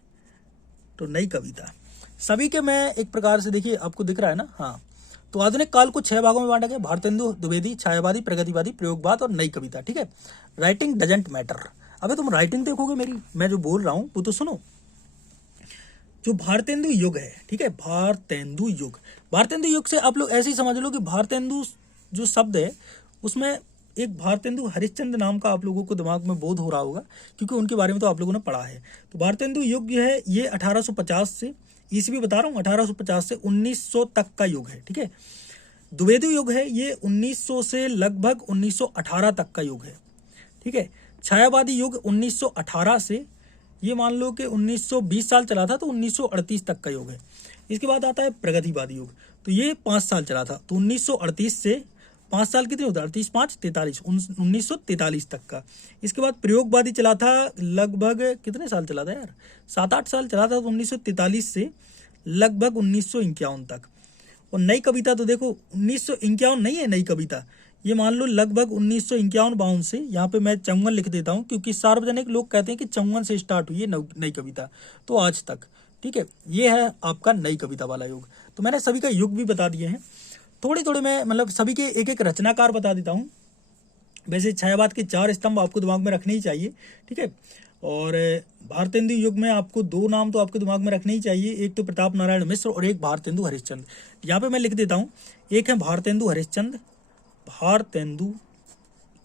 तो नई कविता सभी के मैं एक प्रकार से, देखिए आपको दिख रहा है ना, हाँ। तो आधुनिक काल को 6 भागों में बांटा गया, भारतेंदु, द्विवेदी, छायावादी, प्रगतिवादी, प्रयोगवाद और नई कविता, ठीक है। Writing doesn't matter. अबे तुम राइटिंग देखोगे मेरी, मैं जो बोल रहा हूँ वो तो सुनो। जो भारतेंदु युग है, ठीक है, भारतेंदु युग, भारतेंदु युग से आप लोग ऐसे ही समझ लो कि भारतेंदु जो शब्द है उसमें एक भारतेंदु हरिश्चंद्र नाम का आप लोगों को दिमाग में बोध हो रहा होगा, क्योंकि उनके बारे में तो आप लोगों ने पढ़ा है। तो भारतेंदु युग जो है ये 1850 से, ईस्वी बता रहा हूँ, 1850 से 1900 तक का युग है, ठीक है। द्विवेदी युग है ये 1900 से लगभग 1918 तक का युग है, ठीक है। छायावादी युग 1918 से ये मान लो कि 1920 साल चला था, तो 1938 तक का युग है। इसके बाद आता है प्रगतिवादी युग, तो ये 5 साल चला था, तो 1938 से 5 साल कितने होता है, 38 5 43, 1943 तक का। इसके बाद प्रयोगवादी चला था, लगभग कितने साल चला था यार, 7-8 साल चला था, तो 1943 से लगभग 1951 तक। और नई कविता तो देखो 1951 नहीं है नई कविता, ये मान लो लगभग 1951-52 से, यहाँ पे मैं 54 लिख देता हूँ क्योंकि सार्वजनिक लोग कहते हैं कि 54 से स्टार्ट हुई है नई कविता, तो आज तक, ठीक है। ये है आपका नई कविता वाला युग। तो मैंने सभी का युग भी बता दिए हैं, थोड़ी थोड़ी मैं मतलब सभी के एक एक रचनाकार बता देता हूँ। वैसे छायावाद के 4 स्तंभ आपको दिमाग में रखने ही चाहिए, ठीक है। और भारतेंदु युग में आपको 2 नाम तो आपके दिमाग में रखने ही चाहिए, एक तो प्रताप नारायण मिश्र और एक भारतेंदु हरिश्चंद्र। यहाँ पे मैं लिख देता हूँ, एक है भारतेंदु हरिश्चंद्र, भारतेंदु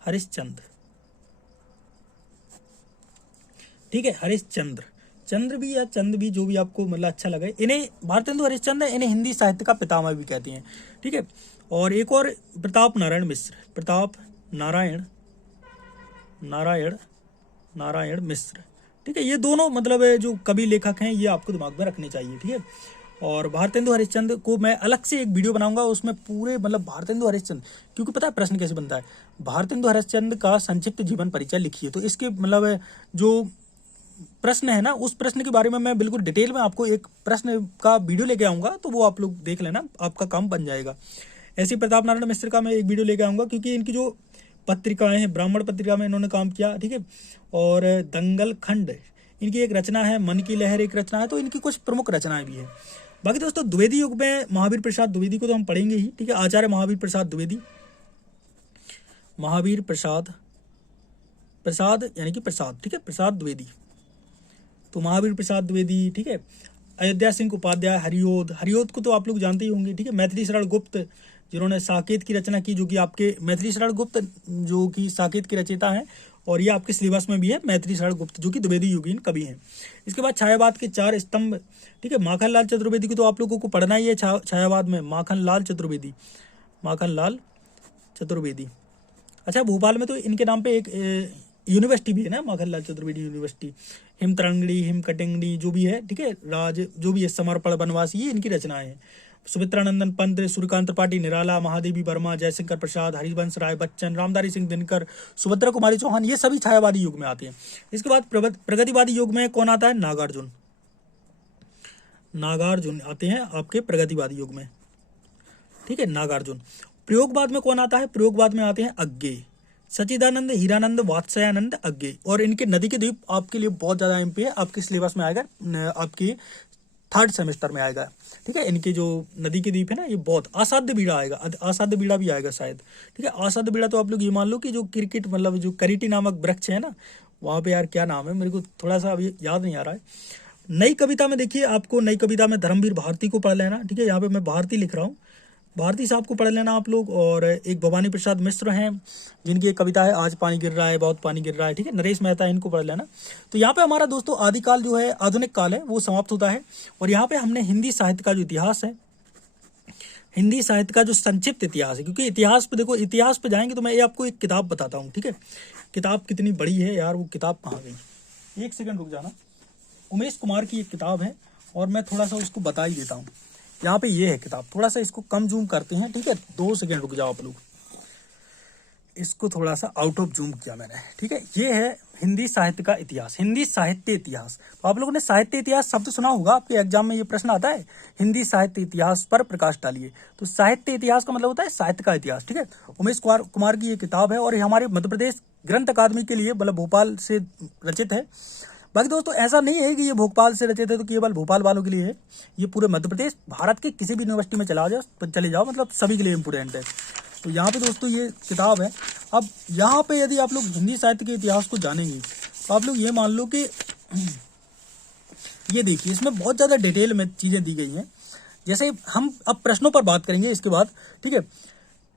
हरिश्चंद्र, ठीक है, हरिश्चंद्र, चंद्र भी या चंद भी, जो भी आपको मतलब अच्छा लगे। इन्हें भारतेंदु हरिश्चंद्र, इन्हें हिंदी साहित्य का पितामह भी कहते हैं, ठीक है। और एक और प्रताप नारायण मिश्र, प्रताप नारायण नारायण मिश्र, ठीक है। ये दोनों मतलब जो कवि लेखक हैं ये आपको दिमाग में रखने चाहिए, ठीक है। और भारतेंदु हरिश्चंद्र को मैं अलग से एक वीडियो बनाऊंगा, उसमें पूरे मतलब भारतेंदु हरिश्चंद्र, क्योंकि पता है प्रश्न कैसे बनता है, भारतेंदु हरिश्चंद्र का संक्षिप्त जीवन परिचय लिखिए, तो इसके मतलब जो प्रश्न है ना, उस प्रश्न के बारे में मैं बिल्कुल डिटेल में आपको एक प्रश्न का वीडियो लेके आऊंगा, तो वो आप लोग देख लेना, आपका काम बन जाएगा। ऐसे प्रताप नारायण मिश्र का मैं एक वीडियो लेके आऊंगा, क्योंकि इनकी जो पत्रिकाएं हैं, ब्राह्मण पत्रिका में इन्होंने काम किया, ठीक है। और दंगल खंड इनकी एक रचना है, मन की लहर एक रचना है, तो इनकी कुछ प्रमुख रचनाएं भी है। बाकी दोस्तों द्विवेदी युग में महावीर प्रसाद द्विवेदी को तो हम पढ़ेंगे ही, ठीक है। आचार्य महावीर प्रसाद द्विवेदी, महावीर प्रसाद यानी कि प्रसाद, ठीक है, प्रसाद द्विवेदी, तो महावीर प्रसाद द्विवेदी, ठीक है। अयोध्या सिंह उपाध्याय, हरिओद को तो आप लोग जानते ही होंगे, ठीक है। मैथिली शरण गुप्त, जिन्होंने साकेत की रचना की, जो कि आपके मैथिली शरण गुप्त जो कि साकेत के रचयिता हैं, और ये आपके सिलेबस में भी है, मैथिली शरण गुप्त जो कि द्विवेदी युगीन कवि हैं। इसके बाद छायावाद के 4 स्तंभ, ठीक है। माखनलाल चतुर्वेदी को तो आप लोगों को पढ़ना ही है छायावाद में, माखनलाल चतुर्वेदी, अच्छा भोपाल में तो इनके नाम पे एक यूनिवर्सिटी भी है ना, माखनलाल चतुर्वेदी यूनिवर्सिटी। हिमतरंगड़ी, हिमकटिंगड़ी जो भी है, ठीक है, राज जो भी है, समर्पण, वनवासी, ये इनकी रचनाएं हैं। सुमित्रानंदन पंत, सूर्यकांत त्रिपाठी निराला, महादेवी वर्मा, जयशंकर प्रसाद, हरिवंश राय बच्चन, रामधारी सिंह दिनकर, सुभद्रा कुमारी चौहान, ये सभी छायावादी युग में आते हैं। इसके बाद प्रगतिवादी युग में कौन आता है, नागार्जुन आते हैं आपके प्रगतिवादी युग में, ठीक है, नागार्जुन। प्रयोगवाद में कौन आता है, प्रयोगवाद में आते हैं अज्ञेय, सचिदानंद, हीरानंद, वात्स्यानंद, अज्ञेय। और इनके नदी के द्वीप आपके लिए बहुत ज्यादा एमपी है, आपके सिलेबस में आएगा, आपकी 3rd सेमेस्टर में आएगा, ठीक है। इनके जो नदी के द्वीप है ना, ये बहुत असाध्य बीड़ा आएगा, असाध्य बीड़ा भी आएगा शायद, ठीक है। असाध्य बीड़ा तो आप लोग ये मान लो कि जो क्रिकेट मतलब जो करीटी नामक वृक्ष है ना, वहाँ पे यार क्या नाम है, मेरे को थोड़ा सा अभी याद नहीं आ रहा है। नई कविता में देखिए, आपको नई कविता में धर्मवीर भारती को पढ़ लेना, ठीक है। यहाँ पे मैं भारती लिख रहा हूँ, भारती साहब को पढ़ लेना आप लोग। और एक भवानी प्रसाद मिश्र हैं जिनकी एक कविता है आज पानी गिर रहा है, बहुत पानी गिर रहा है, ठीक है। नरेश मेहता, इनको पढ़ लेना। तो यहाँ पे हमारा दोस्तों आदिकाल जो है, आधुनिक काल है, वो समाप्त होता है। और यहाँ पे हमने हिंदी साहित्य का जो इतिहास है, हिंदी साहित्य का जो संक्षिप्त इतिहास है, क्योंकि इतिहास पे देखो, इतिहास पे जाएंगे तो मैं ये आपको एक किताब बताता हूँ, ठीक है। किताब कितनी बड़ी है यार, वो किताब कहाँ गई, एक सेकंड रुक जाना। उमेश कुमार की एक किताब है और मैं थोड़ा सा उसको बता ही देता हूँ। यहाँ पे ये है किताब, थोड़ा सा इसको कम जूम करते हैं, ठीक है। 2 सेकंड रुक जाओ आप लोग, इसको थोड़ा सा आउट ऑफ जूम किया मैंने, ठीक है। ये है हिंदी साहित्य का इतिहास, हिंदी साहित्य इतिहास। तो आप लोगों ने साहित्य इतिहास शब्द सुना होगा, आपके एग्जाम में ये प्रश्न आता है, हिंदी साहित्य इतिहास पर प्रकाश डालिए। तो साहित्य इतिहास का मतलब होता है साहित्य का इतिहास, ठीक है। उमेश कुमार की ये किताब है और ये हमारे मध्य प्रदेश ग्रंथ अकादमी के लिए, मतलब भोपाल से रचित है। बाकी दोस्तों ऐसा नहीं है कि ये भोपाल से रचित है तो केवल भोपाल वालों के लिए है, ये पूरे मध्य प्रदेश, भारत के किसी भी यूनिवर्सिटी में चले जाओ, मतलब सभी के लिए इम्पोर्टेंट है। तो यहाँ पे दोस्तों ये किताब है। अब यहाँ पे यदि आप लोग हिंदी साहित्य के इतिहास को जानेंगे तो आप लोग ये मान लो कि ये देखिए, इसमें बहुत ज़्यादा डिटेल में चीज़ें दी गई हैं। जैसे हम अब प्रश्नों पर बात करेंगे इसके बाद, ठीक है।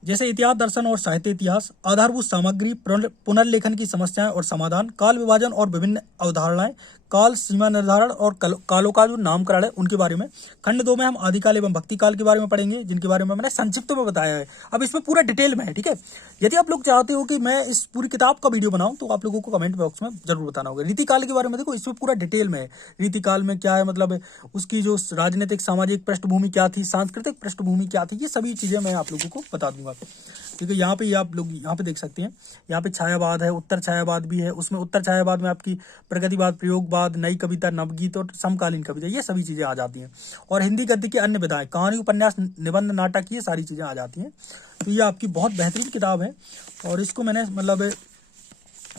जैसे इतिहास, दर्शन और साहित्य इतिहास, आधारभूत सामग्री, पुनर्लेखन की समस्याएं और समाधान, काल विभाजन और विभिन्न अवधारणाएं, काल सीमा निर्धारण और कालों का जो नामकरण है उनके बारे में। खंड 2 में हम आदिकाल एवं भक्ति काल के बारे में पढ़ेंगे, जिनके बारे में मैंने संक्षिप्त में बताया है। अब इसमें पूरा डिटेल में है, ठीक है। यदि आप लोग चाहते हो कि मैं इस पूरी किताब का वीडियो बनाऊं तो आप लोगों को कमेंट बॉक्स में जरूर बताना होगा। रीतिकाल के बारे में देखो, इसमें पूरा डिटेल में है, रीतिकाल में क्या है, मतलब उसकी जो राजनीतिक सामाजिक पृष्ठभूमि क्या थी, सांस्कृतिक पृष्ठभूमि क्या थी, ये सभी चीजें मैं आप लोगों को बता दूंगा। क्योंकि यहाँ पे आप लोग यहाँ पे देख सकते हैं, यहाँ पे छायावाद है, उत्तर छायावाद भी है। उसमें उत्तर छायावाद में आपकी प्रगतिवाद, प्रयोगवाद, नई कविता, नवगीत और समकालीन कविता, ये सभी चीज़ें आ जाती हैं। और हिंदी गद्य की अन्य विधाएं, कहानी, उपन्यास, निबंध, नाटक, ये सारी चीज़ें आ जाती हैं। तो ये आपकी बहुत बेहतरीन किताब है और इसको मैंने मतलब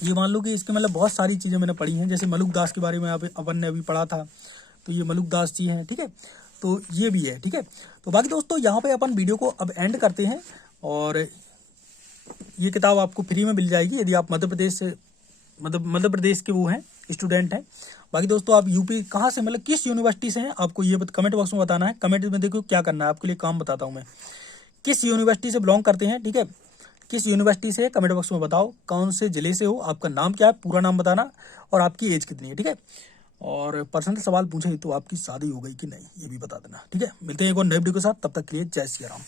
ये मान लो कि इसके मतलब बहुत सारी चीज़ें मैंने पढ़ी हैं। जैसे मलुकदास के बारे में अपन ने अभी पढ़ा था, तो ये मलुकदास जी हैं, ठीक है। तो ये भी है, ठीक है। तो बाकी दोस्तों यहाँ पे अपन वीडियो को अब एंड करते हैं और ये किताब आपको फ्री में मिल जाएगी यदि आप मध्य प्रदेश से, मध्य प्रदेश के वो हैं, स्टूडेंट हैं। बाकी दोस्तों आप यूपी कहाँ से, मतलब किस यूनिवर्सिटी से हैं, आपको ये कमेंट बॉक्स में बताना है। कमेंट में देखो क्या करना है, आपके लिए काम बताता हूँ मैं, किस यूनिवर्सिटी से बिलोंग करते हैं, ठीक है। किस यूनिवर्सिटी से, कमेंट बॉक्स में बताओ, कौन से जिले से हो, आपका नाम क्या है, पूरा नाम बताना और आपकी एज कितनी है, ठीक है। और पर्सनल सवाल पूछे तो आपकी शादी हो गई कि नहीं, ये भी बता देना, ठीक है। मिलते हैं एक और नए वीडियो के साथ, तब तक के लिए जय श्री राम।